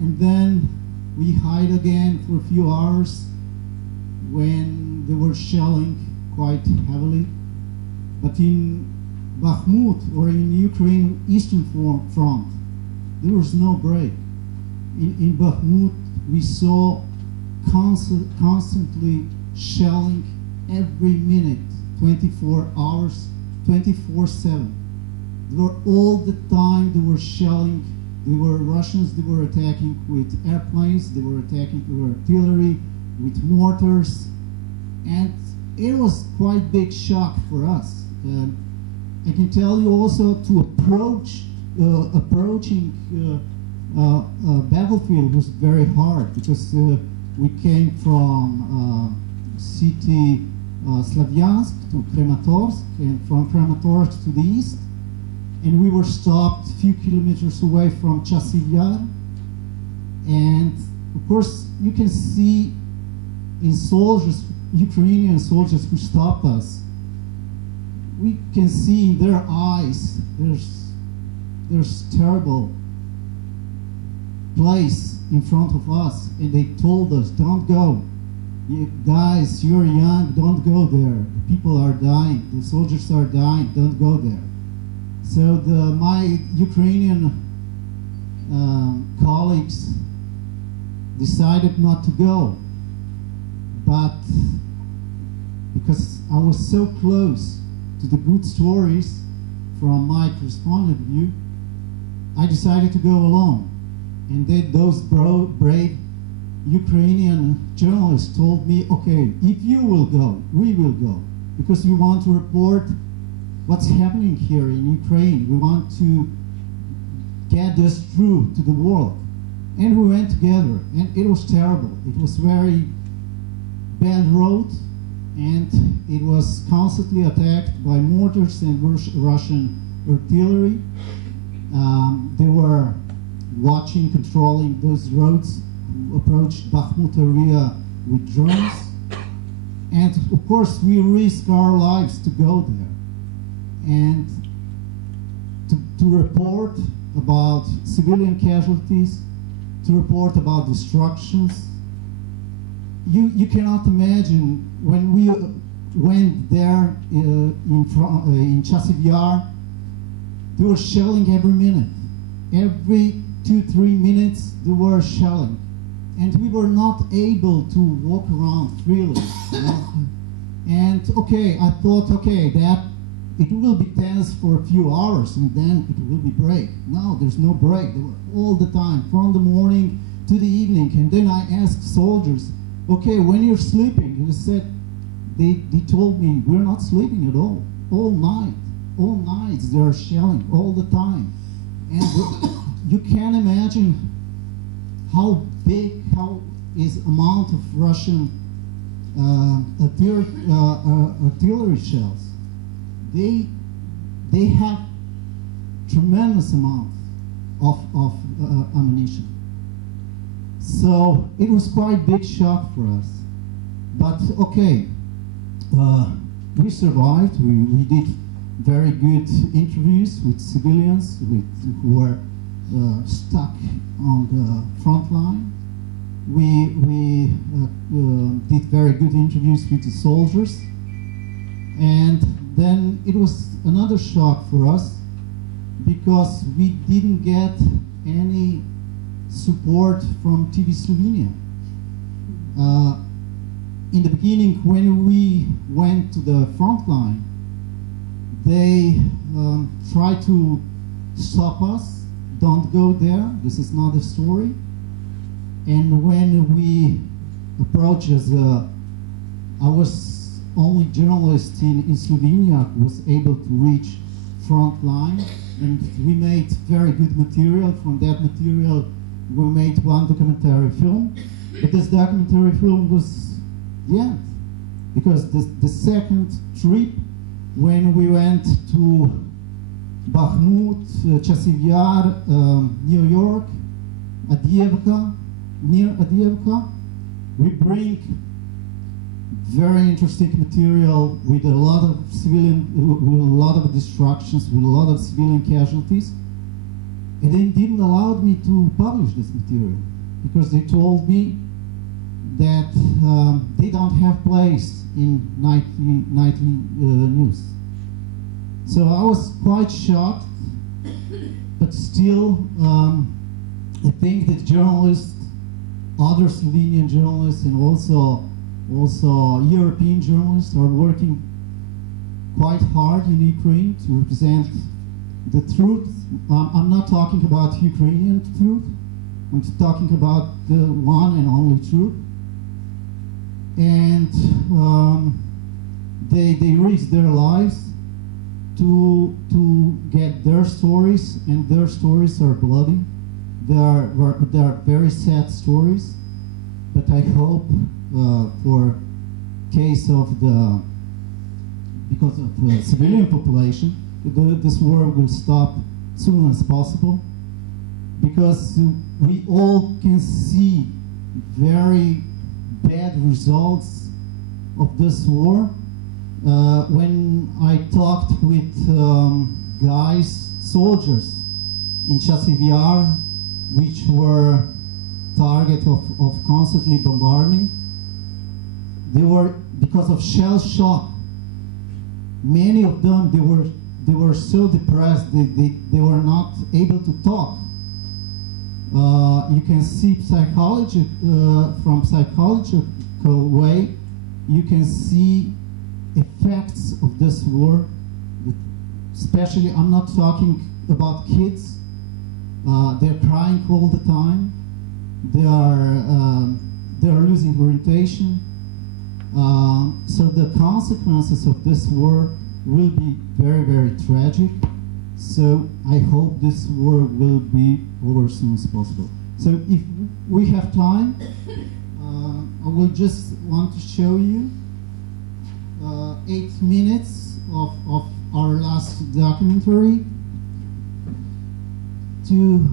and then we hide again for a few hours when they were shelling quite heavily. But in Bakhmut or in Ukraine Eastern Front, there was no break. In Bakhmut, we saw constantly shelling every minute, 24 hours, 24/7. They were all the time, they were shelling. They were Russians, they were attacking with airplanes, they were attacking with artillery, with mortars, and it was quite big shock for us. I can tell you also to approaching battlefield was very hard, because we came from city Slavyansk to Kramatorsk, and from Kramatorsk to the east, and we were stopped a few kilometers away from Chasiv Yar. And of course you can see in soldiers, Ukrainian soldiers who stopped us, we can see in their eyes there's terrible place in front of us, and they told us, don't go. You guys, you're young, don't go there. People are dying, the soldiers are dying, don't go there. So my Ukrainian colleagues decided not to go, but because I was so close to the good stories from my correspondent view, I decided to go alone. And then those brave Ukrainian journalists told me, okay, if you will go, we will go, because we want to report what's happening here in Ukraine. We want to get this through to the world. And we went together, and it was terrible. It was very bad road, and it was constantly attacked by mortars and Russian artillery. They were watching, controlling those roads, approached Bakhmut area with drones. And of course, we risked our lives to go there and to report about civilian casualties, to report about destructions. You cannot imagine when we went there in Chasiv Yar, they were shelling every minute. Every 2-3 minutes they were shelling. And we were not able to walk around freely. You know? And okay, I thought, okay, that it will be tense for a few hours and then it will be break. No, there's no break. They were all the time, from the morning to the evening. And then I asked soldiers, okay, when you're sleeping, and they said, they told me, we're not sleeping at all night. All nights they are shelling, all the time. And you can imagine how big, how is amount of Russian artillery shells. They have tremendous amount of ammunition. So it was quite big shock for us. But okay, we survived. We did very good interviews with civilians who were stuck on the front line. We did very good interviews with the soldiers. And then it was another shock for us because we didn't get any support from TV Slovenia. In the beginning, when we went to the front line, they tried to stop us. Don't go there, this is not a story. And when we approached, I was only journalist in Slovenia who was able to reach front line, and we made very good material. From that material, we made one documentary film. But this documentary film was the end, because the second trip, when we went to Bakhmut, Chasiv Yar, New York, Adievka, near Adievka, we bring very interesting material with a lot of civilian, with a lot of destructions, with a lot of civilian casualties. And they didn't allow me to publish this material because they told me that they don't have place in nightly news. So I was quite shocked, but still I think that journalists, other Slovenian journalists and also European journalists are working quite hard in Ukraine to represent the truth. I'm not talking about Ukrainian truth, I'm talking about the one and only truth. And they risk their lives to get their stories, and their stories are bloody. They are very sad stories, but I hope for case of because of the civilian population, this war will stop soon as possible, because we all can see very bad results of this war. When I talked with soldiers in Chasiv Yar, which were target of constantly bombarding, they were, because of shell shock, many of them, they were so depressed, they were not able to talk. You can see from psychological way, you can see effects of this war. Especially, I'm not talking about kids. They're crying all the time. They are losing orientation. So the consequences of this war will be very, very tragic. So I hope this war will be over as soon as possible. So if we have time, I will just want to show you 8 minutes of our last documentary to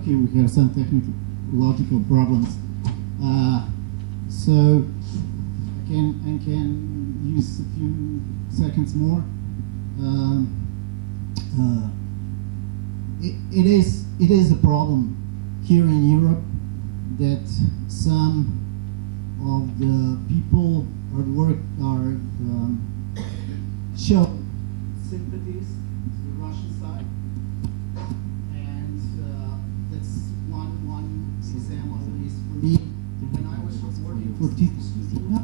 okay, we have some technological problems. So I can use a few seconds more. It is a problem here in Europe that some of the people at work are show sympathies to the Russian side, and that's one example is for me when I was working for Titusina,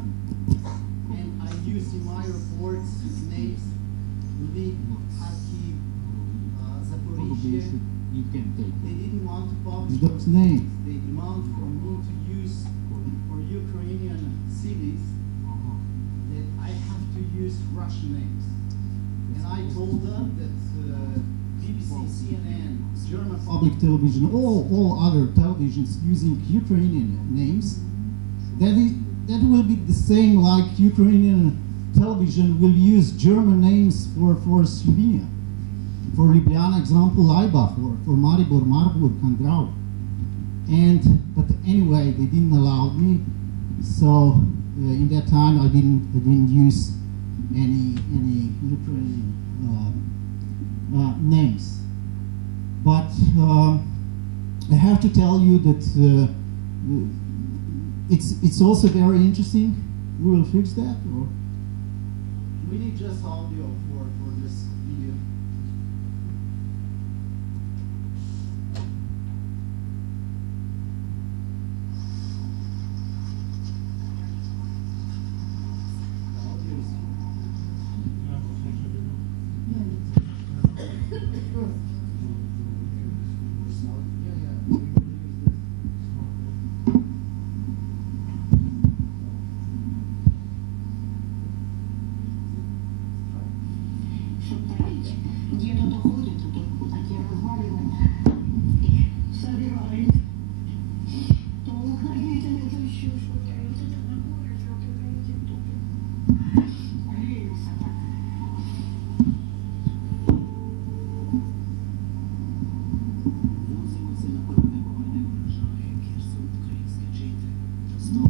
and I used in my reports names Lviv, Kharkiv, Zaporizhzhia. You can take They didn't want to publish those names. They demand from me to use for Ukrainian cities that I have to use Russian names. And I told them that BBC, CNN, German public television, all other televisions using Ukrainian names, that will be the same like Ukrainian television will use German names for Slovenia. For Ljubljana, example, Laibach, for Maribor, Marburg, Kandrau. But anyway, they didn't allow me. So in that time, I didn't use any Ukrainian names. But I have to tell you that it's also very interesting. We will fix that, or we need just audio for this video.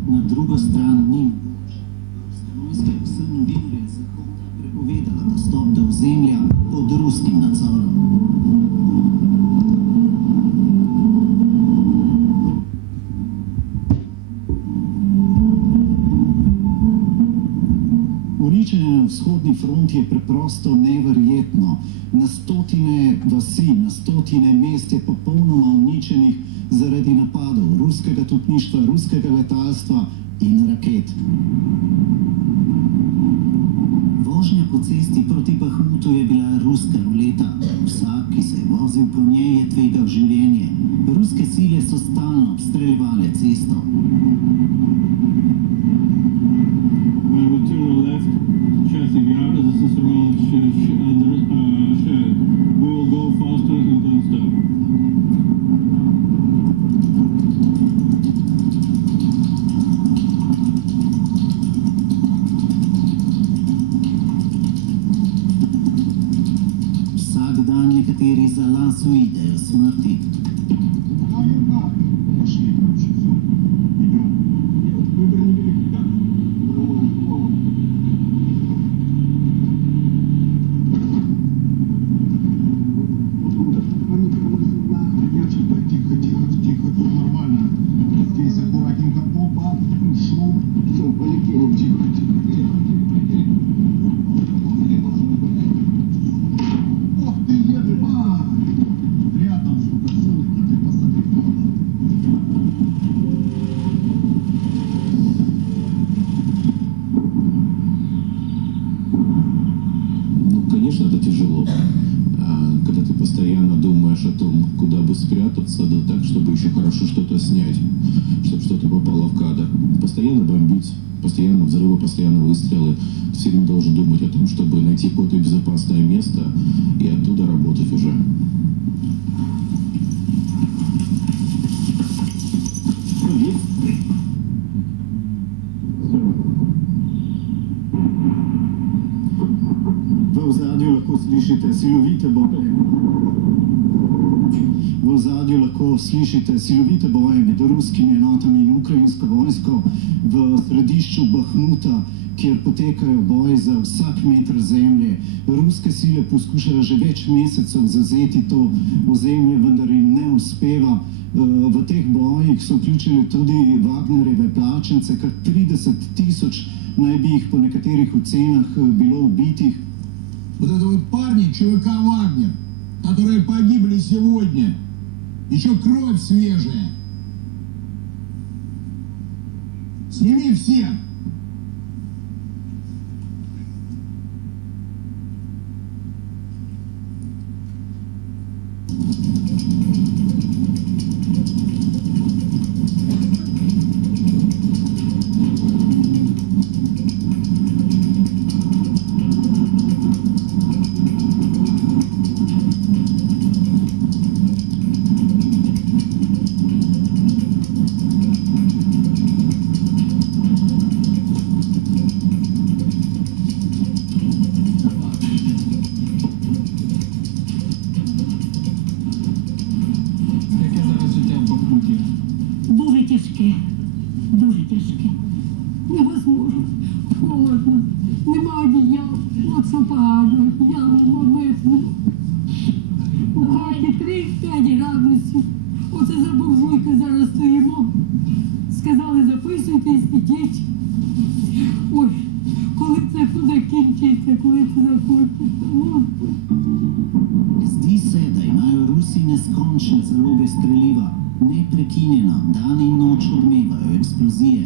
Na drugo stran ni mogoče. Vojska je vsem virjem Zahoda prepovedala dostop do ozemlja pod ruskim nadzorom. Uničenje na vzhodni fronti je preprosto neverjetno. Na stotine vasi, na stotine mest je popolnoma uničenih zaradi napadov ruskega topništva, ruskega letalstva in raket. Vožnja po cesti proti Bahmutu je bila ruska ruleta. Vsak, ki se je vozil po njej, je tvegal življenje. Ruske sile so stalno obstreljevale cesto. nekateri za las uidejo smrti. Конечно, это тяжело, когда ты постоянно думаешь о том, куда бы спрятаться, да так, чтобы еще хорошо что-то снять, чтобы что-то попало в кадр. Постоянно бомбить, постоянно взрывы, постоянно выстрелы. Ты все время должен думать о том, чтобы найти какое-то безопасное место и оттуда работать уже. V ozadju lahko slišite silovite boje. V ozadju lahko slišite silovite boje med ruskimi enotami in ukrajinsko vojsko v središču Bahmuta, kjer potekajo boji za vsak meter zemlje. Ruske sile poskušajo že več mesecev zavzeti to ozemlje, vendar jim ne uspeva. V teh bojih so vključili tudi Wagnerjeve plačance, kar 30 000 naj bi jih po nekaterih ocenah bilo ubitih. Вот это вот парни ЧВК «Вагнер», которые погибли сегодня. Еще кровь свежая. Сними всех. Дуже тяжке, дуже тяжке. Невозможно, холодно, нема одіял, оце погано, я не можу. У хаті 3-5 градусів. Оце за буржуйки зараз стоїмо. Сказали, записуйтесь, ідіть. Ой, коли це закінчиться, коли це закінчиться. Zdi se, da imajo Rusi neskončne zaloge streliva. Neprekinjeno, dan in noč odmevajo eksplozije.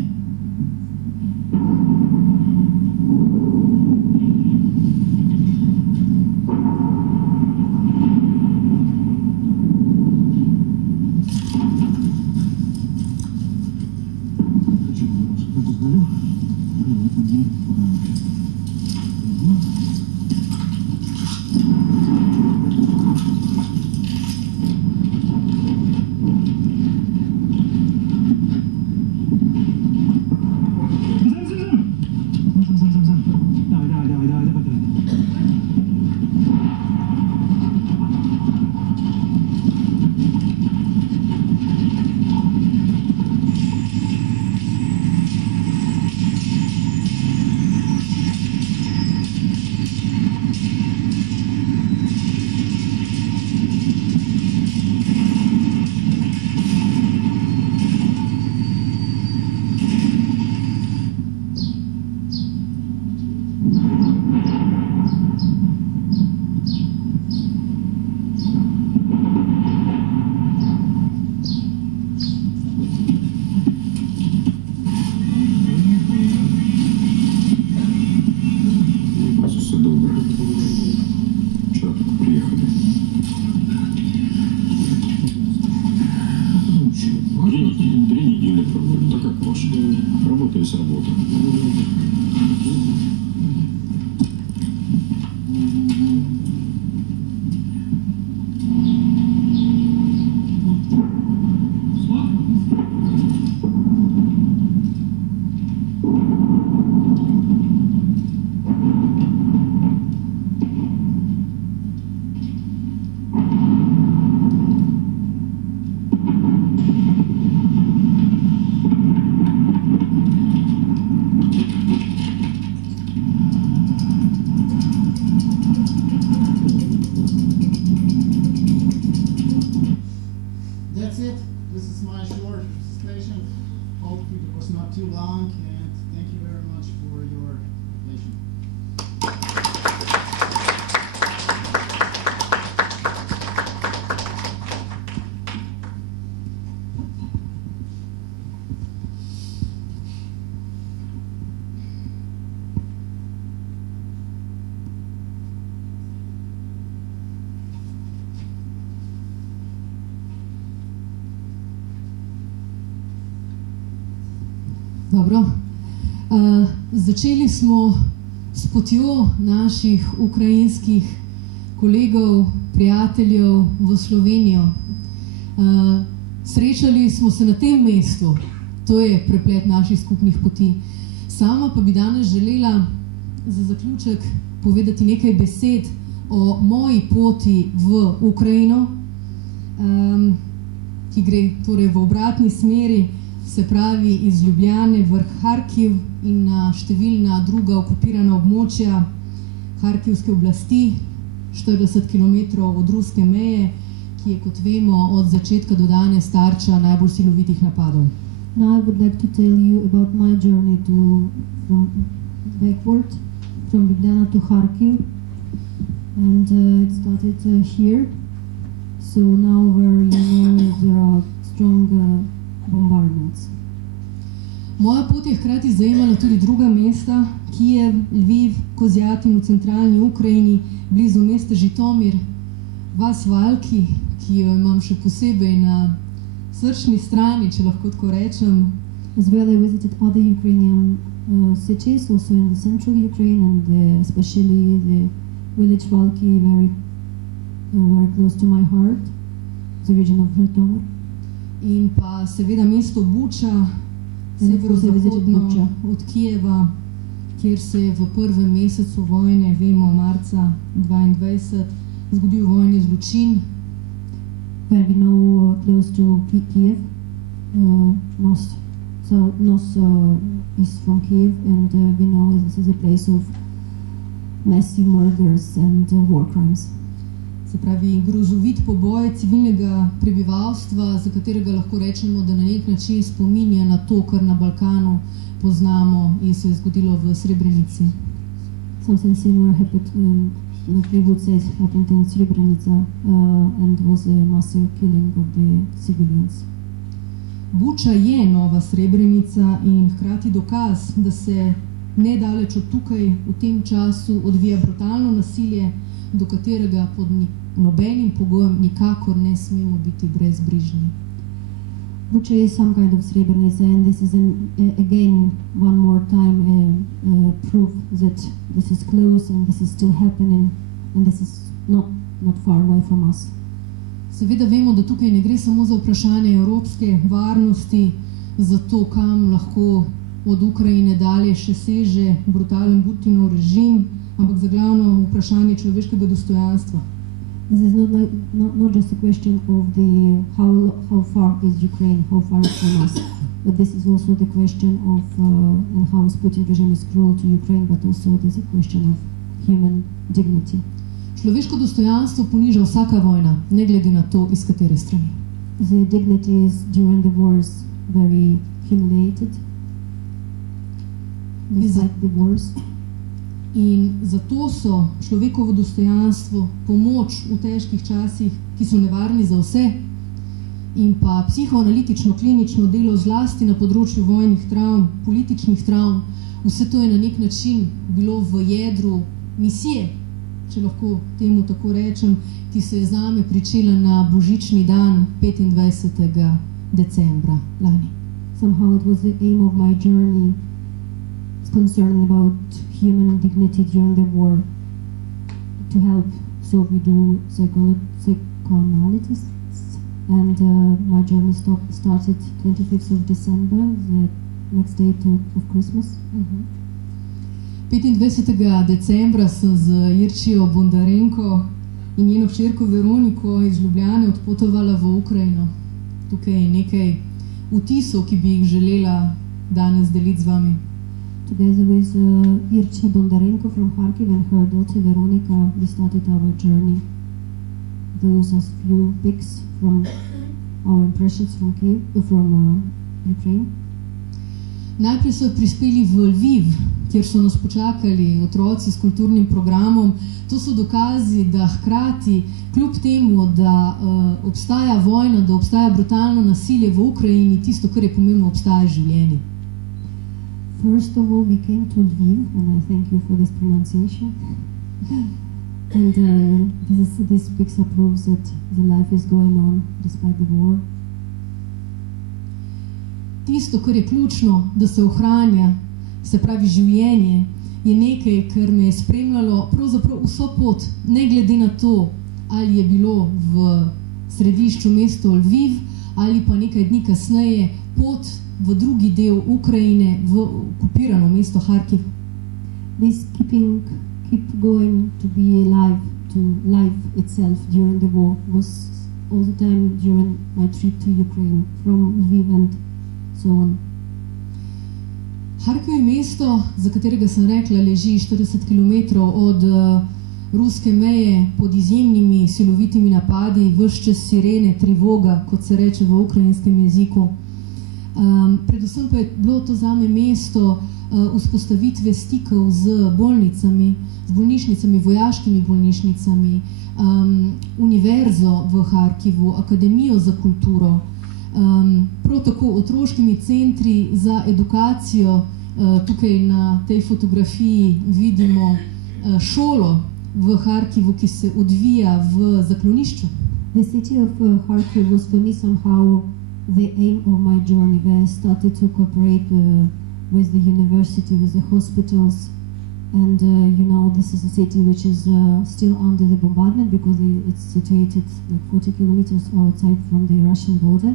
есть работа. not too long, and thank you very much for your attention. Dobro. Začeli smo s potjo naših ukrajinskih kolegov, prijateljev v Slovenijo. Srečali smo se na tem mestu, to je preplet naših skupnih poti. Sama pa bi danes želela za zaključek povedati nekaj besed o moji poti v Ukrajino, ki gre torej v obratni smeri, se pravi iz Ljubljane v Harkiv in na številna druga okupirana območja Harkivske oblasti, 40 km od ruske meje, ki je, kot vemo, od začetka do danes tarča najbolj silovitih napadov. Now I would like to tell you about my journey from backward, from Ljubljana to Kharkiv, and it started here. So now where there are strong bombardments. Moja pot je hkrati zajemala tudi druga mesta, Kijev, Lviv, Kozjatin v centralni Ukrajini, blizu mesta Žitomir, vas Valki, ki jo imam še posebej na srčni strani, če lahko tako rečem. As well, I visited other Ukrainian cities, also in the central Ukraine, and especially the village Valki, very close to my heart, the region of Žitomir. In pa seveda mesto Buča, severozahodno od Kijeva, kjer se je v prvem mesecu vojne, vemo, marca 22, zgodil vojni zločin. Where we know close to Kiev, north is from Kiev, and we know this is a place of massive murders and war crimes. Se pravi, grozovit poboj civilnega prebivalstva, za katerega lahko rečemo, da na nek način spominja na to, kar na Balkanu poznamo in se je zgodilo v Srebrenici. Something similar happened, like we would say, happened in Srebrenica, and was a massive killing of the civilians. Buča je nova Srebrenica in hkrati dokaz, da se nedaleč od tukaj v tem času odvija brutalno nasilje, do katerega pod nobenim pogojem nikakor ne smemo biti brezbrižni. Bucha is some kind of Srebrenica, and this is again one more time proof that this is close and this is still happening, and this is not far away from us. Seveda vemo, da tukaj ne gre samo za vprašanje evropske varnosti, za to, kam lahko od Ukrajine dalje še seže brutalen Putinov režim, ampak za glavno vprašanje človeškega dostojanstva. This is not just a question of the how far is Ukraine, how far is from us, but this is also the question of and how Putin regime is cruel to Ukraine, but also this is a question of human dignity. Človeško dostojanstvo poniža vsaka vojna, ne glede na to, iz katere strani. The dignity is during the wars very humiliated. Despite the wars. In zato so človekovo dostojanstvo, pomoč v težkih časih, ki so nevarni za vse, in pa psihoanalitično, klinično delo zlasti na področju vojnih travm, političnih travm, vse to je na nek način bilo v jedru misije, če lahko temu tako rečem, ki se je zame pričela na božični dan 25. decembra lani. Somehow it was the aim of my journey concerned about human dignity during the war to help. So we do psychoanalysis, and my journey started 25th of December, the next day of Christmas. 25. decembra sem z Irčijo Bondarenko in njeno hčerko Veroniko iz Ljubljane odpotovala v Ukrajino. Tukaj je nekaj vtisov, ki bi jih želela danes deliti z vami. Together with Irči Bondarenko from Kharkiv and her daughter Veronika, we started our journey. Those are few pics from our impressions from Ukraine. Najprej so prispeli v Lviv, kjer so nas počakali otroci s kulturnim programom. To so dokazi, da hkrati, kljub temu, da obstaja vojna, da obstaja brutalno nasilje v Ukrajini, tisto, kar je pomembno, obstaja življenje. First of all, we came to Lviv, and I thank you for this pronunciation. And this picture proves that the life is going on despite the war. Tisto, kar je ključno, da se ohranja, se pravi življenje, je nekaj, kar me je spremljalo pravzaprav vso pot, ne glede na to, ali je bilo v središču mesto Lviv, ali pa nekaj dni kasneje pot v drugi del Ukrajine, v okupirano mesto Harkiv. This keep going to be alive, to life itself during the war was all the time during my trip to Ukraine, from Lviv and so on. Harkiv je mesto, za katerega sem rekla, leži 40 km od ruske meje pod izjemnimi silovitimi napadi, ves čas sirene, trivoga, kot se reče v ukrajinskem jeziku. Predvsem pa je bilo to zame mesto vzpostavitve stikov z bolnicami, z bolnišnicami, vojaškimi bolnišnicami, univerzo v Harkivu, akademijo za kulturo, prav tako otroškimi centri za edukacijo. Tukaj na tej fotografiji vidimo šolo v Harkivu, ki se odvija v zaklonišču. The city of Kharkiv was for me somehow the aim of my journey, where I started to cooperate with the university, with the hospitals. And you know, this is a city which is still under the bombardment because it's situated like 40 kilometers outside from the Russian border.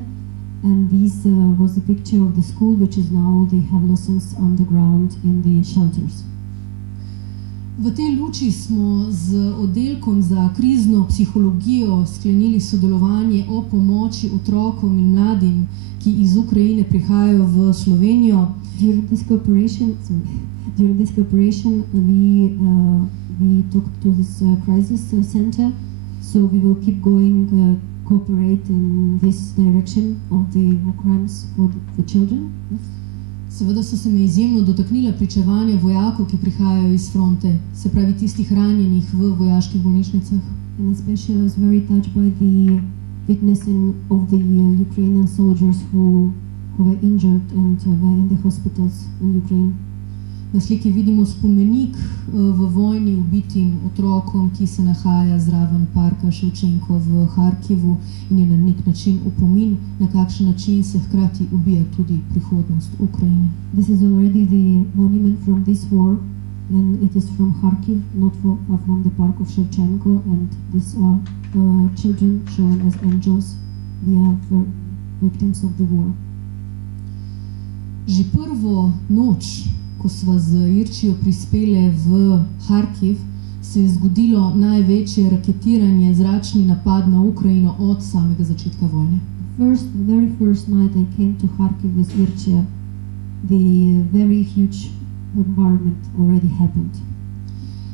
And this was the picture of the school, which is now they have lessons on the ground in the shelters. V tej luči smo z oddelkom za krizno psihologijo sklenili sodelovanje o pomoči otrokom in mladim, ki iz Ukrajine prihajajo v Slovenijo. During this cooperation, we talked to this crisis center, so we will keep going, cooperate in this direction of the war crimes for the children. Yes. Seveda so se me izjemno dotaknila pričevanja vojakov, ki prihajajo iz fronte, se pravi tistih ranjenih v vojaških bolnišnicah. And especially I was very touched by the witnessing of the Ukrainian soldiers who were injured and were in the hospitals in Ukraine. Na sliki vidimo spomenik v vojni ubitim otrokom, ki se nahaja zraven parka Ševčenko v Harkivu in je na nek način opomin, na kakšen način se hkrati ubija tudi prihodnost Ukrajine. This is already the monument from this war, and it is from Kharkiv, not from the park of Shevchenko, and these are children shown as angels. They are victims of the war. Že prvo noč, ko sva z Irčijo prispele v Harkiv, se je zgodilo največje raketiranje, zračni napad na Ukrajino od samega začetka vojne. Very first night I came to Kharkiv with Irčija, the very huge bombardment already happened.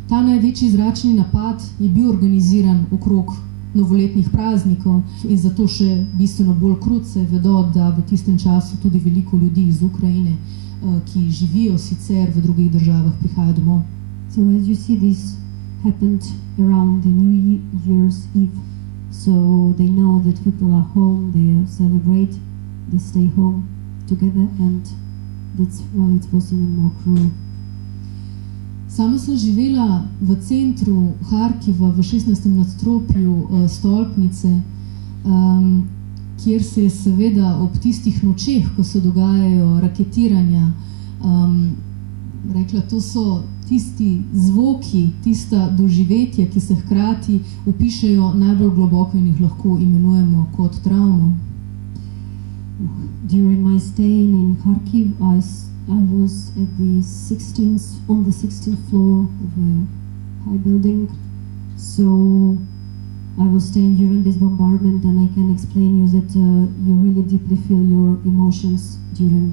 Ta največji zračni napad je bil organiziran okrog novoletnih praznikov in zato še bistveno bolj krutce vedo, da v tistem času tudi veliko ljudi iz Ukrajine, ki živijo sicer v drugih državah, prihaja domov. So as you see, this happened around the New Year's Eve. So they know that people are home, they celebrate, they stay home together, and that's why it was even more cruel. Sama sem živela v centru Harkiva v 16. nadstropju stolpnice, kjer se je seveda ob tistih nočeh, ko se dogajajo raketiranja, rekla, to so tisti zvoki, tista doživetja, ki se hkrati upišejo najbolj globoko in jih lahko imenujemo kot travmo. During my stay in Kharkiv, I was at on the 16th floor of a high building, so I was staying during this bombardment, and I can explain you that you really deeply feel your emotions during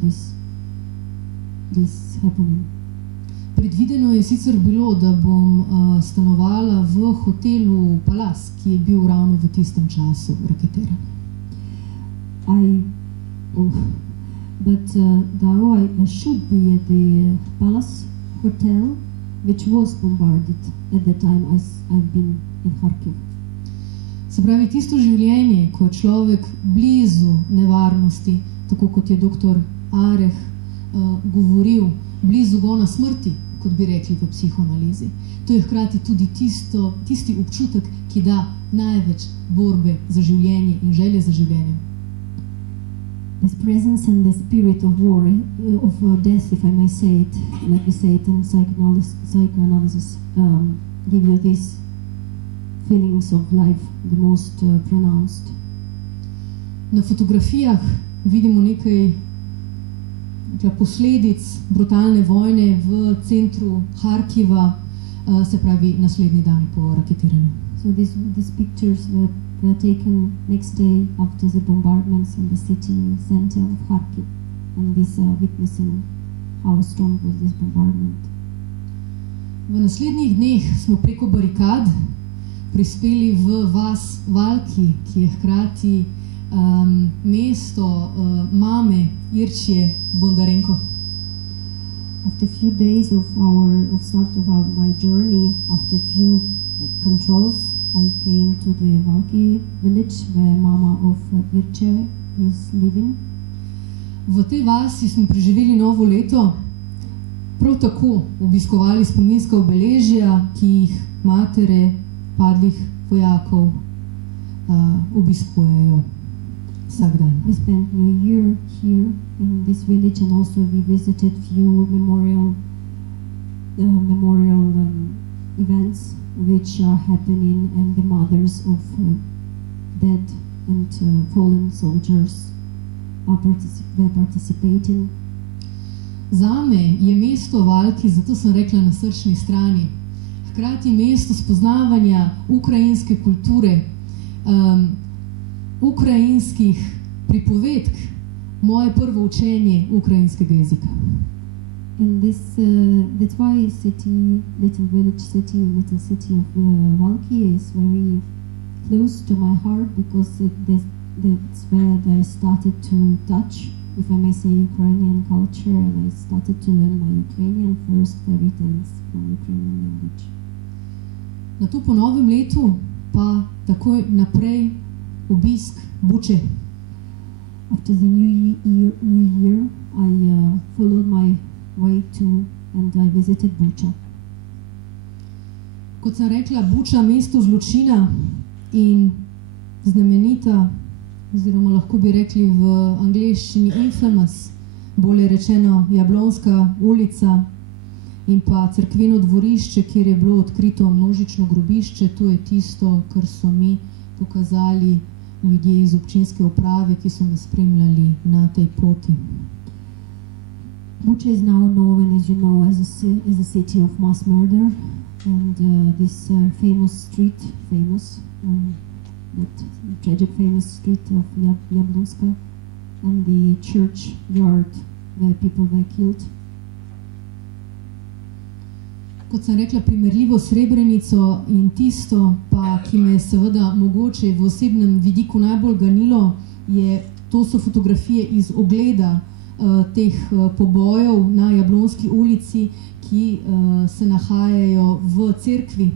this happening. Predvideno je sicer bilo, da bom stanovala v hotelu Palace, ki je bil But now I should be at the Palace Hotel, which was bombarded at the time I've been in Kharkiv. Se pravi, tisto življenje, ko je človek blizu nevarnosti, tako kot je dr. Areh govoril, blizu gona smrti, kot bi rekli v psihoanalizi. To je hkrati tudi tisti občutek, ki da največ borbe za življenje in želje za življenje. This presence and the spirit of war, of death, if I may say it, like we say it in psychoanalysis, give you these feelings of life the most pronounced. Na fotografijah vidimo nekaj posledic brutalne vojne v centru Kharkiva, se pravi naslednji dan po raketiranju. So these pictures were taken next day after the bombardments in the city center of Kharkiv, and this witnessing how strong was this bombardment. V naslednjih dneh smo preko barikad prispeli v vas Valki, ki je hkrati mesto mame Irčije Bondarenko. After a few days of my journey, after a few controls, I came to the Valki village where mama of Irče is living. V tej vasi smo preživeli novo leto, prav tako obiskovali spominska obeležja, ki jih matere padlih vojakov obiskujejo vsak dan. We spent New Year here in this village, and also we visited few memorial events which are happening, and the mothers of dead and fallen soldiers were participating. Zame je mesto Valki, zato sem rekla na srčni strani, hkrati mesto spoznavanja ukrajinske kulture, ukrajinskih pripovedk, moje prvo učenje ukrajinskega jezika. And that's why little village city, little city of Valki is very close to my heart, because that's where I started to touch, if I may say, Ukrainian culture, and I started to learn my Ukrainian first fairy tales from Ukrainian language. Na to po novem letu pa takoj naprej obisk Buče. After the New Year, I followed my way to, and I visited Buča. Kot sem rekla, Buča, mesto zločina in znamenita, oziroma lahko bi rekli v angleščini infamous, bolje rečeno Jablonska ulica, in pa cerkveno dvorišče, kjer je bilo odkrito množično grobišče. To je tisto, kar so mi pokazali ljudje iz občinske uprave, ki so me spremljali na tej poti. Bucha is now known, as you know, as a city of mass murder, and this famous tragic famous street of Jablonska, and the church yard where people were killed. Kot sem rekla, primerljivo Srebrenico in tisto, pa, ki me seveda mogoče v osebnem vidiku najbolj ganilo, to so fotografije iz ogleda teh pobojev na Jablonski ulici, ki se nahajajo v cerkvi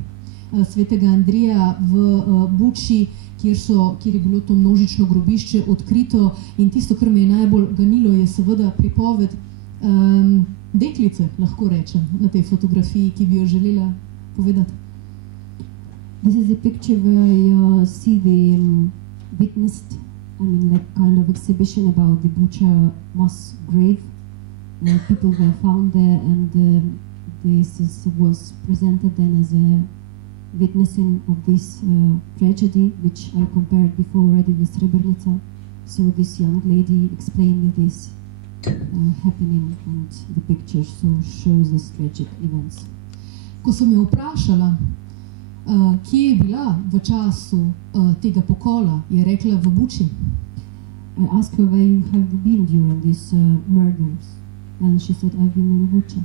svetega Andrija v Buči, kjer je bilo to množično grobišče odkrito. In tisto, kar me je najbolj ganilo, je seveda pripoved deklice, lahko rečem, na tej fotografiji, ki bi jo želela povedati. This is a picture where I see the witnessed, like kind of exhibition about the Bucha mass grave. People were found there, and this was presented then as a witnessing of this tragedy, which I compared before already with Srebrenica. So this young lady explained me this happening, and the picture shows these tragic events. Ko sem jo vprašala, kje je bila v času tega pokola, je rekla v Buči. I asked her where you have been during these murders, and she said, I've been in Bucha.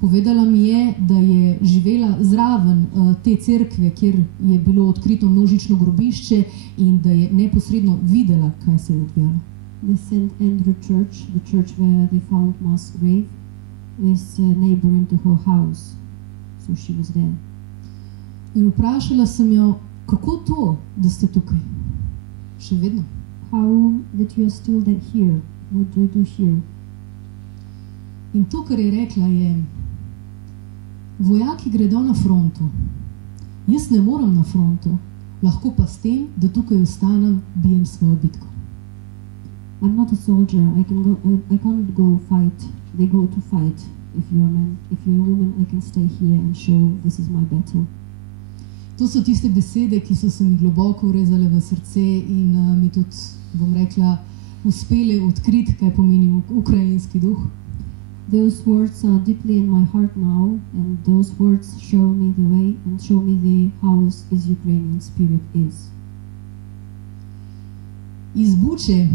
Povedala mi je, da je živela zraven te cerkve, kjer je bilo odkrito množično grobišče, in da je neposredno videla, kaj se je odvijalo. The St. Andrew Church, the church where they found mass grave, is neighboring to her house. So she was there. In vprašala sem jo, kako to, da ste tukaj? Še vedno. How that you are still here? What do you do here? In to, kar je rekla, je, vojaki gredo na frontu. Jaz ne moram na frontu, lahko pa s tem, da tukaj ostanem, bijem svojo bitko. I'm not a soldier. I can't go fight. They go to fight. If you're a man, if you're a woman, I can stay here and show this is my battle. To so tiste besede, ki so se mi globoko urezale v srce in mi tudi, bom rekla, uspele odkriti, kaj pomeni ukrajinski duh. Those words are deeply in my heart now, and those words show me the way and show me how is Ukrainian spirit is. Iz Buče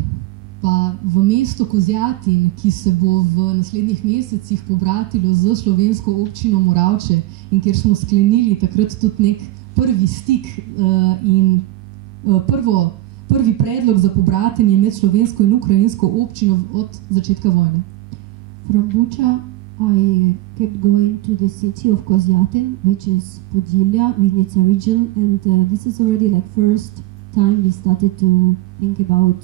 pa v mesto Kozjatin, ki se bo v naslednjih mesecih pobratilo z slovensko občino Moravče in kjer smo sklenili takrat tudi nek prvi stik in prvi predlog za pobratenje med slovensko in ukrajinsko občino od začetka vojne. From Bucha, I kept going to the city of Kozyatin, which is Podillia, Vinnytsia region, and this is already like first time we started to think about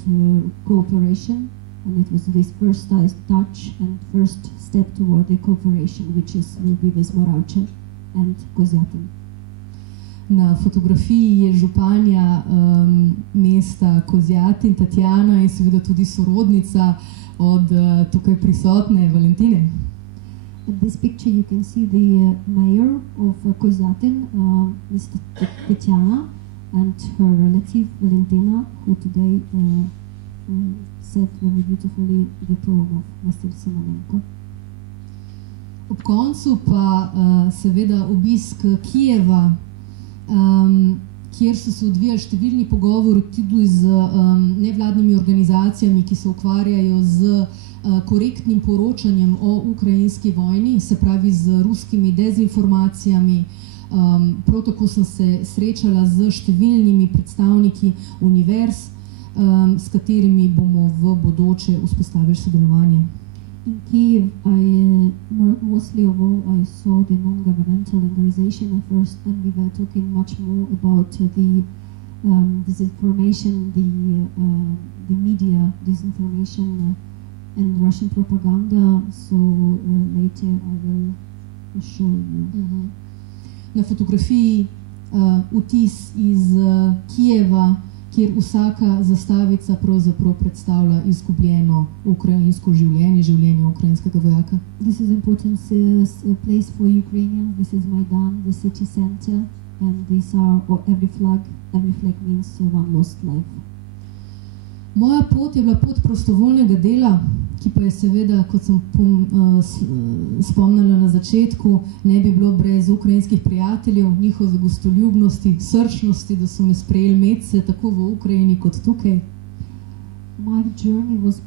cooperation, and it was this first touch and first step toward the cooperation, which will be with Moravče and Kozyatin. Na fotografiji je županja mesta Kozjatin, Tatjana, in seveda tudi sorodnica od tukaj prisotne Valentine. In this picture you can see the mayor of Kozyatin, Mr. Tatjana, and her relative Valentina, who today said very beautifully the poem of Vasil Simonenko. Ob koncu pa seveda obisk Kijeva, kjer so se odvijali številni pogovori tudi z nevladnimi organizacijami, ki se ukvarjajo z korektnim poročanjem o ukrajinski vojni, se pravi z ruskimi dezinformacijami. Prav tako sem se srečala z številnimi predstavniki univerz, s katerimi bomo v bodoče vzpostavili sodelovanje. In Kyiv, mostly of all, I saw the non-governmental organization at first, and we were talking much more about the disinformation, the media disinformation and Russian propaganda. So later I will show you. Na fotografiji vtis iz Kijeva, kjer vsaka zastavica pravzaprav predstavlja izgubljeno ukrajinsko življenje, življenje ukrajinskega vojaka. This is important place for Ukrainians. This is Maidan, the city center, and these are every flag means one lost life. Moja pot je bila pot prostovoljnega dela, ki pa je seveda, kot sem spomnila na začetku, ne bi bilo brez ukrajinskih prijateljev, njihove gostoljubnosti, srčnosti, da so me sprejeli medse tako v Ukrajini kot tukaj. My journey was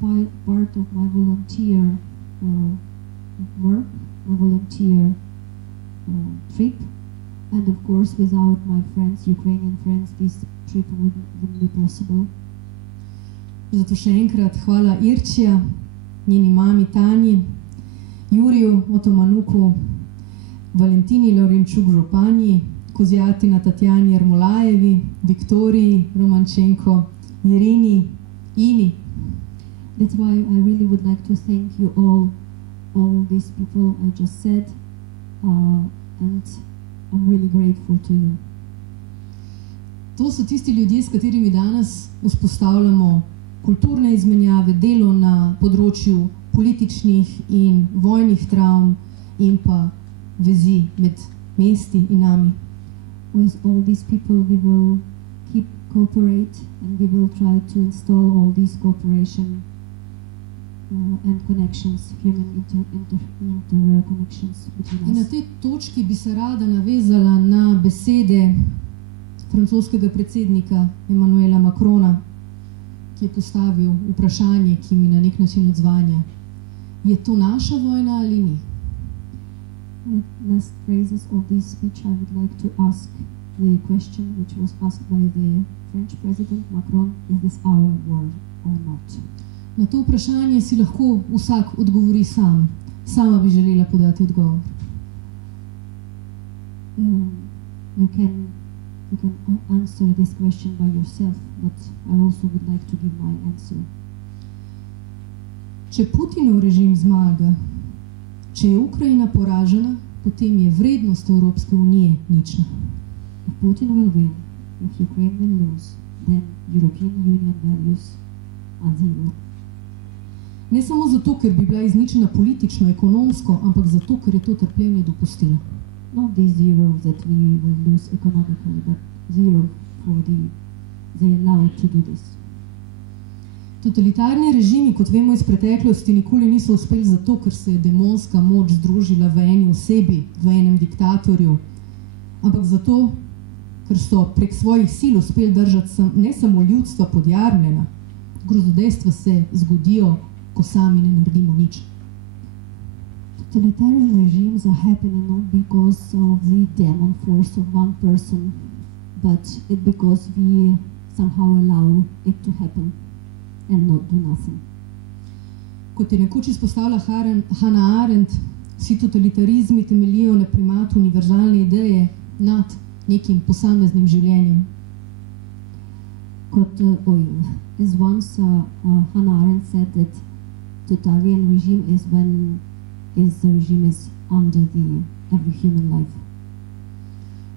part of my volunteer work, my volunteer trip, and of course without my friends, Ukrainian friends, this trip wouldn't be possible. Zato še enkrat hvala Irčija, njeni mami Tanji, Juriju Otomanuku, Valentini Laurenčuk županji, Kozjatina Tatjani Jarmolajevi, Viktoriji Romančenko, Irini, Ini. That's why I really would like to thank you all these people I just said, and I'm really grateful to you. To so tisti ljudje, s katerimi danes vzpostavljamo kulturne izmenjave, delo na področju političnih in vojnih travm in pa vezi med mesti in nami. With all these people we will keep cooperate and we will try to install all these cooperation and connections, human interconnections between us. In na tej točki bi se rada navezala na besede francoskega predsednika Emmanuela Macrona, ki je postavil vprašanje, ki mi na nek način odzvanja. Je to naša vojna ali ni? Last phrases of this speech I would like to ask the question which was asked by the French President Macron, is this our war or not? Na to vprašanje si lahko vsak odgovori sam. Sama bi želela podati odgovor. You can answer this question by yourself, but I also would like to give my answer. Če Putinov režim zmaga, če je Ukrajina poražena, potem je vrednost Evropske unije nična. If Putin will win, if Ukraine will lose, then European Union values are zero. Ne samo zato, ker bi bila izničena politično, ekonomsko, ampak zato, ker je to trpljenje dopustila. Not the zero that we will lose economically, but zero for they allowed to do this. Totalitarni režimi, kot vemo iz preteklosti, nikoli niso uspeli zato, ker se je demonska moč združila v eni osebi, v enem diktatorju, ampak zato, ker so prek svojih sil uspeli držati ne samo ljudstva podjarmljena. Grozodejstva se zgodijo, ko sami ne naredimo nič. Totalitarian regimes are happening not because of the demon force of one person, but because we somehow allow it to happen and not do nothing. Kot je nekoč izpostavila Hannah Arendt, vsi totalitarizmi temeljijo na primatu univerzalne ideje nad nekim posameznim življenjem. As once Hannah Arendt said that totalitarian regime is when the regime is under every human life.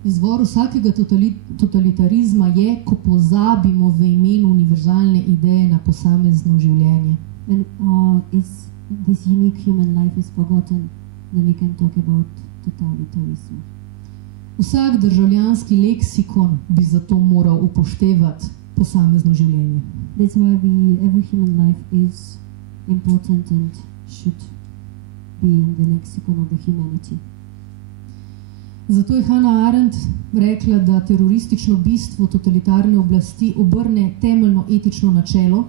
Izvor vsakega totalitarizma je, ko pozabimo v imenu univerzalne ideje na posamezno življenje. When this unique human life is forgotten, then we can talk about totalitarism. Vsak državljanski leksikon bi zato moral upoštevati posamezno življenje. That's why every human life is important and should be in the lexicon of the humanity. Zato je Hannah Arendt rekla, da teroristično bistvo totalitarne oblasti obrne temeljno etično načelo,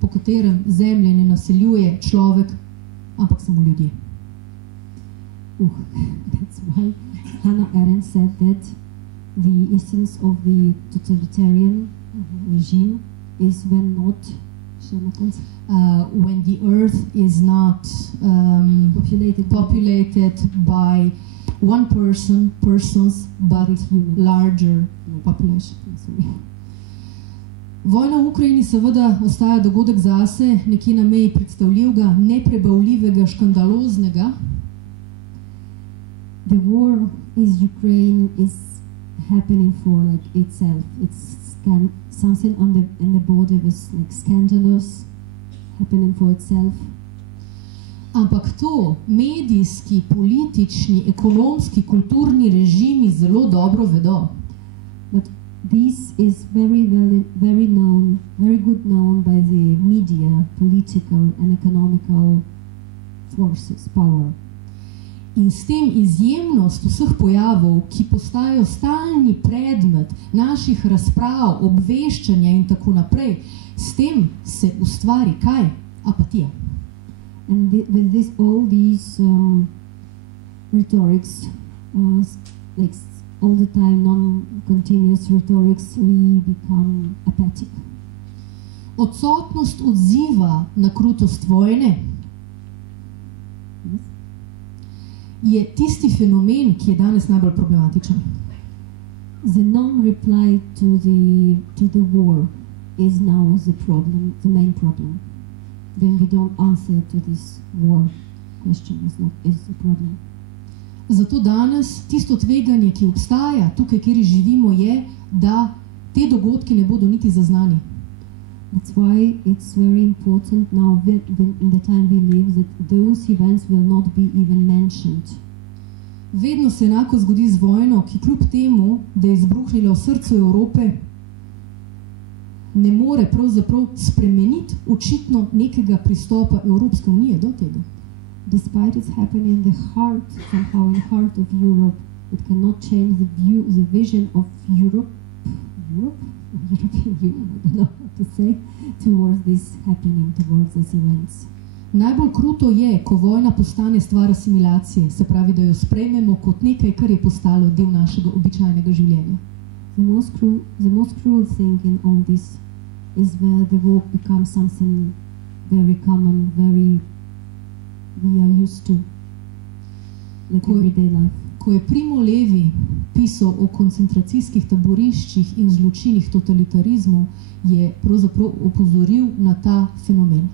po katerem zemlje ne naseljuje človek, ampak samo ljudje. That's why Hannah Arendt said that the essence of the totalitarian regime is when the earth is not populated by one persons, but larger population. Vojna v Ukrajini seveda ostaja dogodek zase, nekje na meji predstavljivega, neprebavljivega, škandaloznega. The war in Ukraine is happening for itself. It's something in the border was scandalous, happening for itself. Ampak to medijski, politični, ekonomski, kulturni režimi zelo dobro vedo. But this is very good known by the media, political and economical forces, power. In s tem izjemnost vseh pojavov, ki postajajo stalni predmet naših razprav, obveščanja in tako naprej, s tem se ustvari kaj? Apatija. And with this, all these rhetorics, all the time non-continuous rhetorics, we become apathic. Odsotnost odziva na krutost vojne je tisti fenomen, ki je danes najbolj problematičen. The non-reply to the war is now the problem, the main problem. When we don't answer to this war question is the problem. Zato danes tisto tveganje, ki obstaja tukaj, kjer živimo, je, da te dogodki ne bodo niti zaznani. That's why it's very important now in the time we live that those events will not be even mentioned. Vedno se enako zgodi z vojno, ki kljub temu, da je izbruhnila v srcu Evrope, ne more pravzaprav spremeniti očitno nekega pristopa Evropske unije do tega. Despite it's happening in the heart, somehow in the heart of Europe, it cannot change the vision of European Union, I don't know what to say, towards this happening, towards these events. Najbolj kruto je, ko vojna postane stvar asimilacije, se pravi, da jo sprejmemo kot nekaj, kar je postalo del našega običajnega življenja. The most cruel thing in all this is where the war becomes something very common, we are used to, like everyday life. Ko je Primo Levi pisal o koncentracijskih taboriščih in zločinih totalitarizmu, je pravzaprav opozoril na ta fenomen.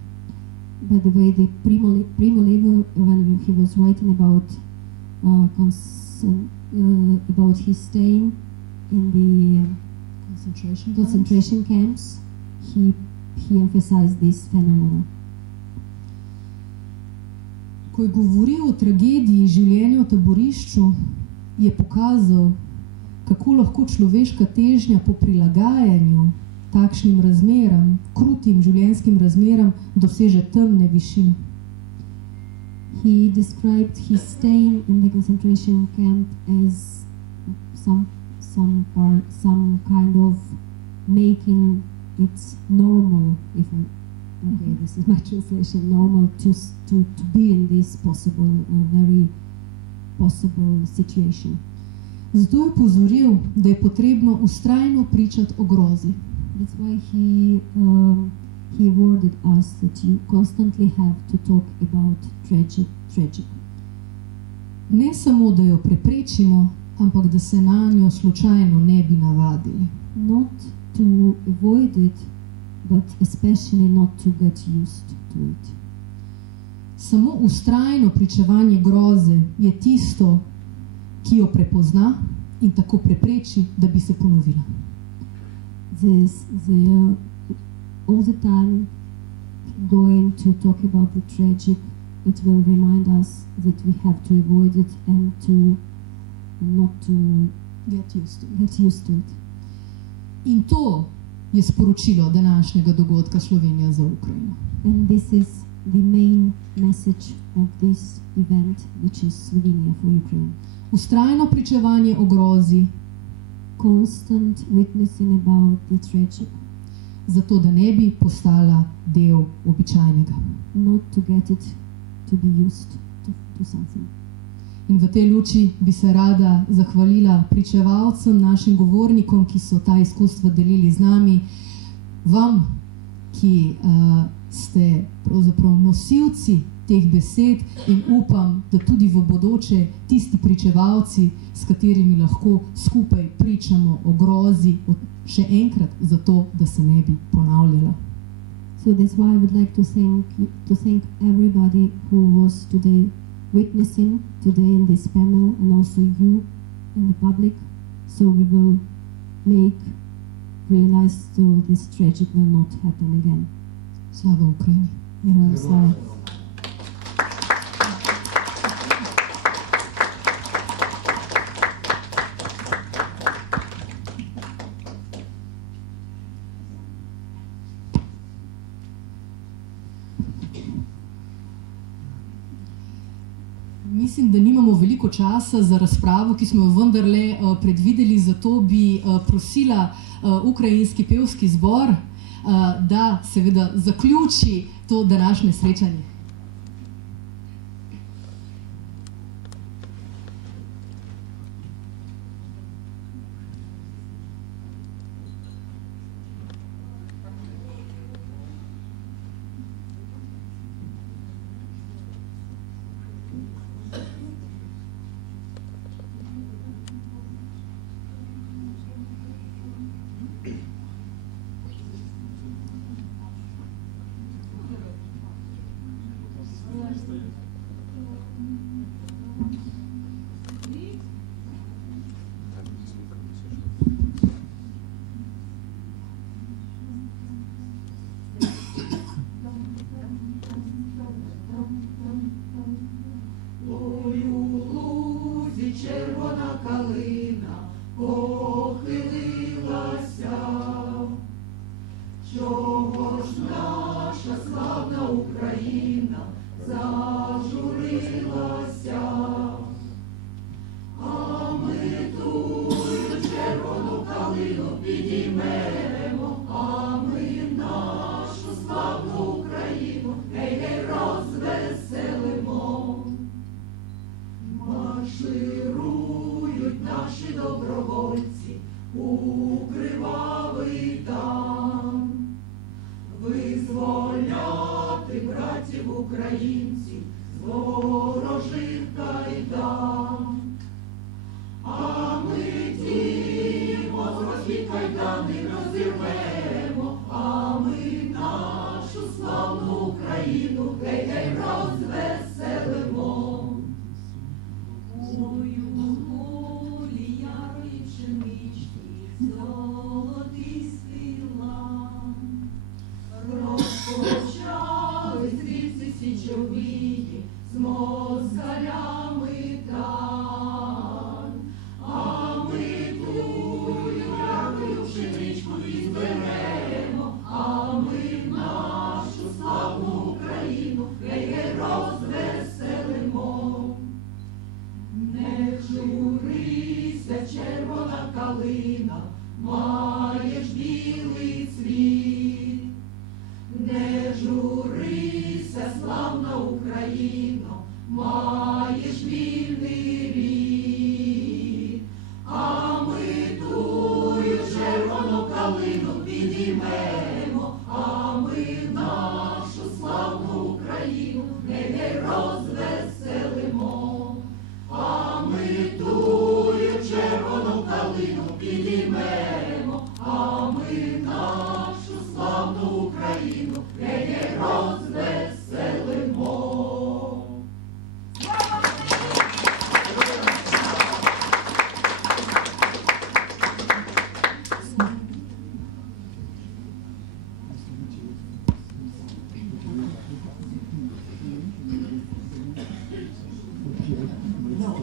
By the way, the Primo Levi, when he was writing about his staying in the concentration camps, he emphasized this phenomenon. Ko je govoril o tragediji življenja v taborišču, je pokazal, kako lahko človeška težnja po prilagajanju takšnim razmeram, krutim življenjskim razmeram, doseže temne višine. He described his staying in the concentration camp as some kind of making it normal, this is my translation, normal to be in this very possible situation. Zato je pozoril, da je potrebno vztrajno pričati o grozi. That's why he worded us that you constantly have to talk about tragic. Ne samo, da jo preprečimo, ampak da se na njo slučajno ne bi navadili. Not to avoid it, but especially not to get used to it. Samo vztrajno pričevanje groze je tisto, ki jo prepozna in tako prepreči, da bi se ponovila. All the time going to talk about the tragic, it will remind us that we have to avoid it and not to get used to it. In to je sporočilo današnjega dogodka Slovenija za Ukrajino. And this is the main message of this event, which is Slovenia for Ukraine. Vztrajno pričevanje o grozi, constant witnessing about the tragic, zato da ne bi postala del običajnega. Not to get it to be used to something. In v tej luči bi se rada zahvalila pričevalcem, našim govornikom, ki so ta izkustva delili z nami, vam, ki ste pravzaprav nosilci teh besed in upam, da tudi v bodoče tisti pričevalci, s katerimi lahko skupaj pričamo o grozi, še enkrat zato, da se ne bi ponavljala. So that's why I would like to thank everybody who was today witnessing today in this panel, and also you in the public, so we will realize so this tragic will not happen again. Slava Ukrajini. Slava. Mislim, da nimamo veliko časa za razpravo, ki smo jo vendarle predvideli, zato bi prosila ukrajinski pevski zbor, da seveda zaključi to današnje srečanje.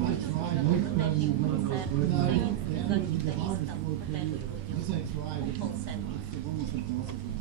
This I tried. It's almost impossible.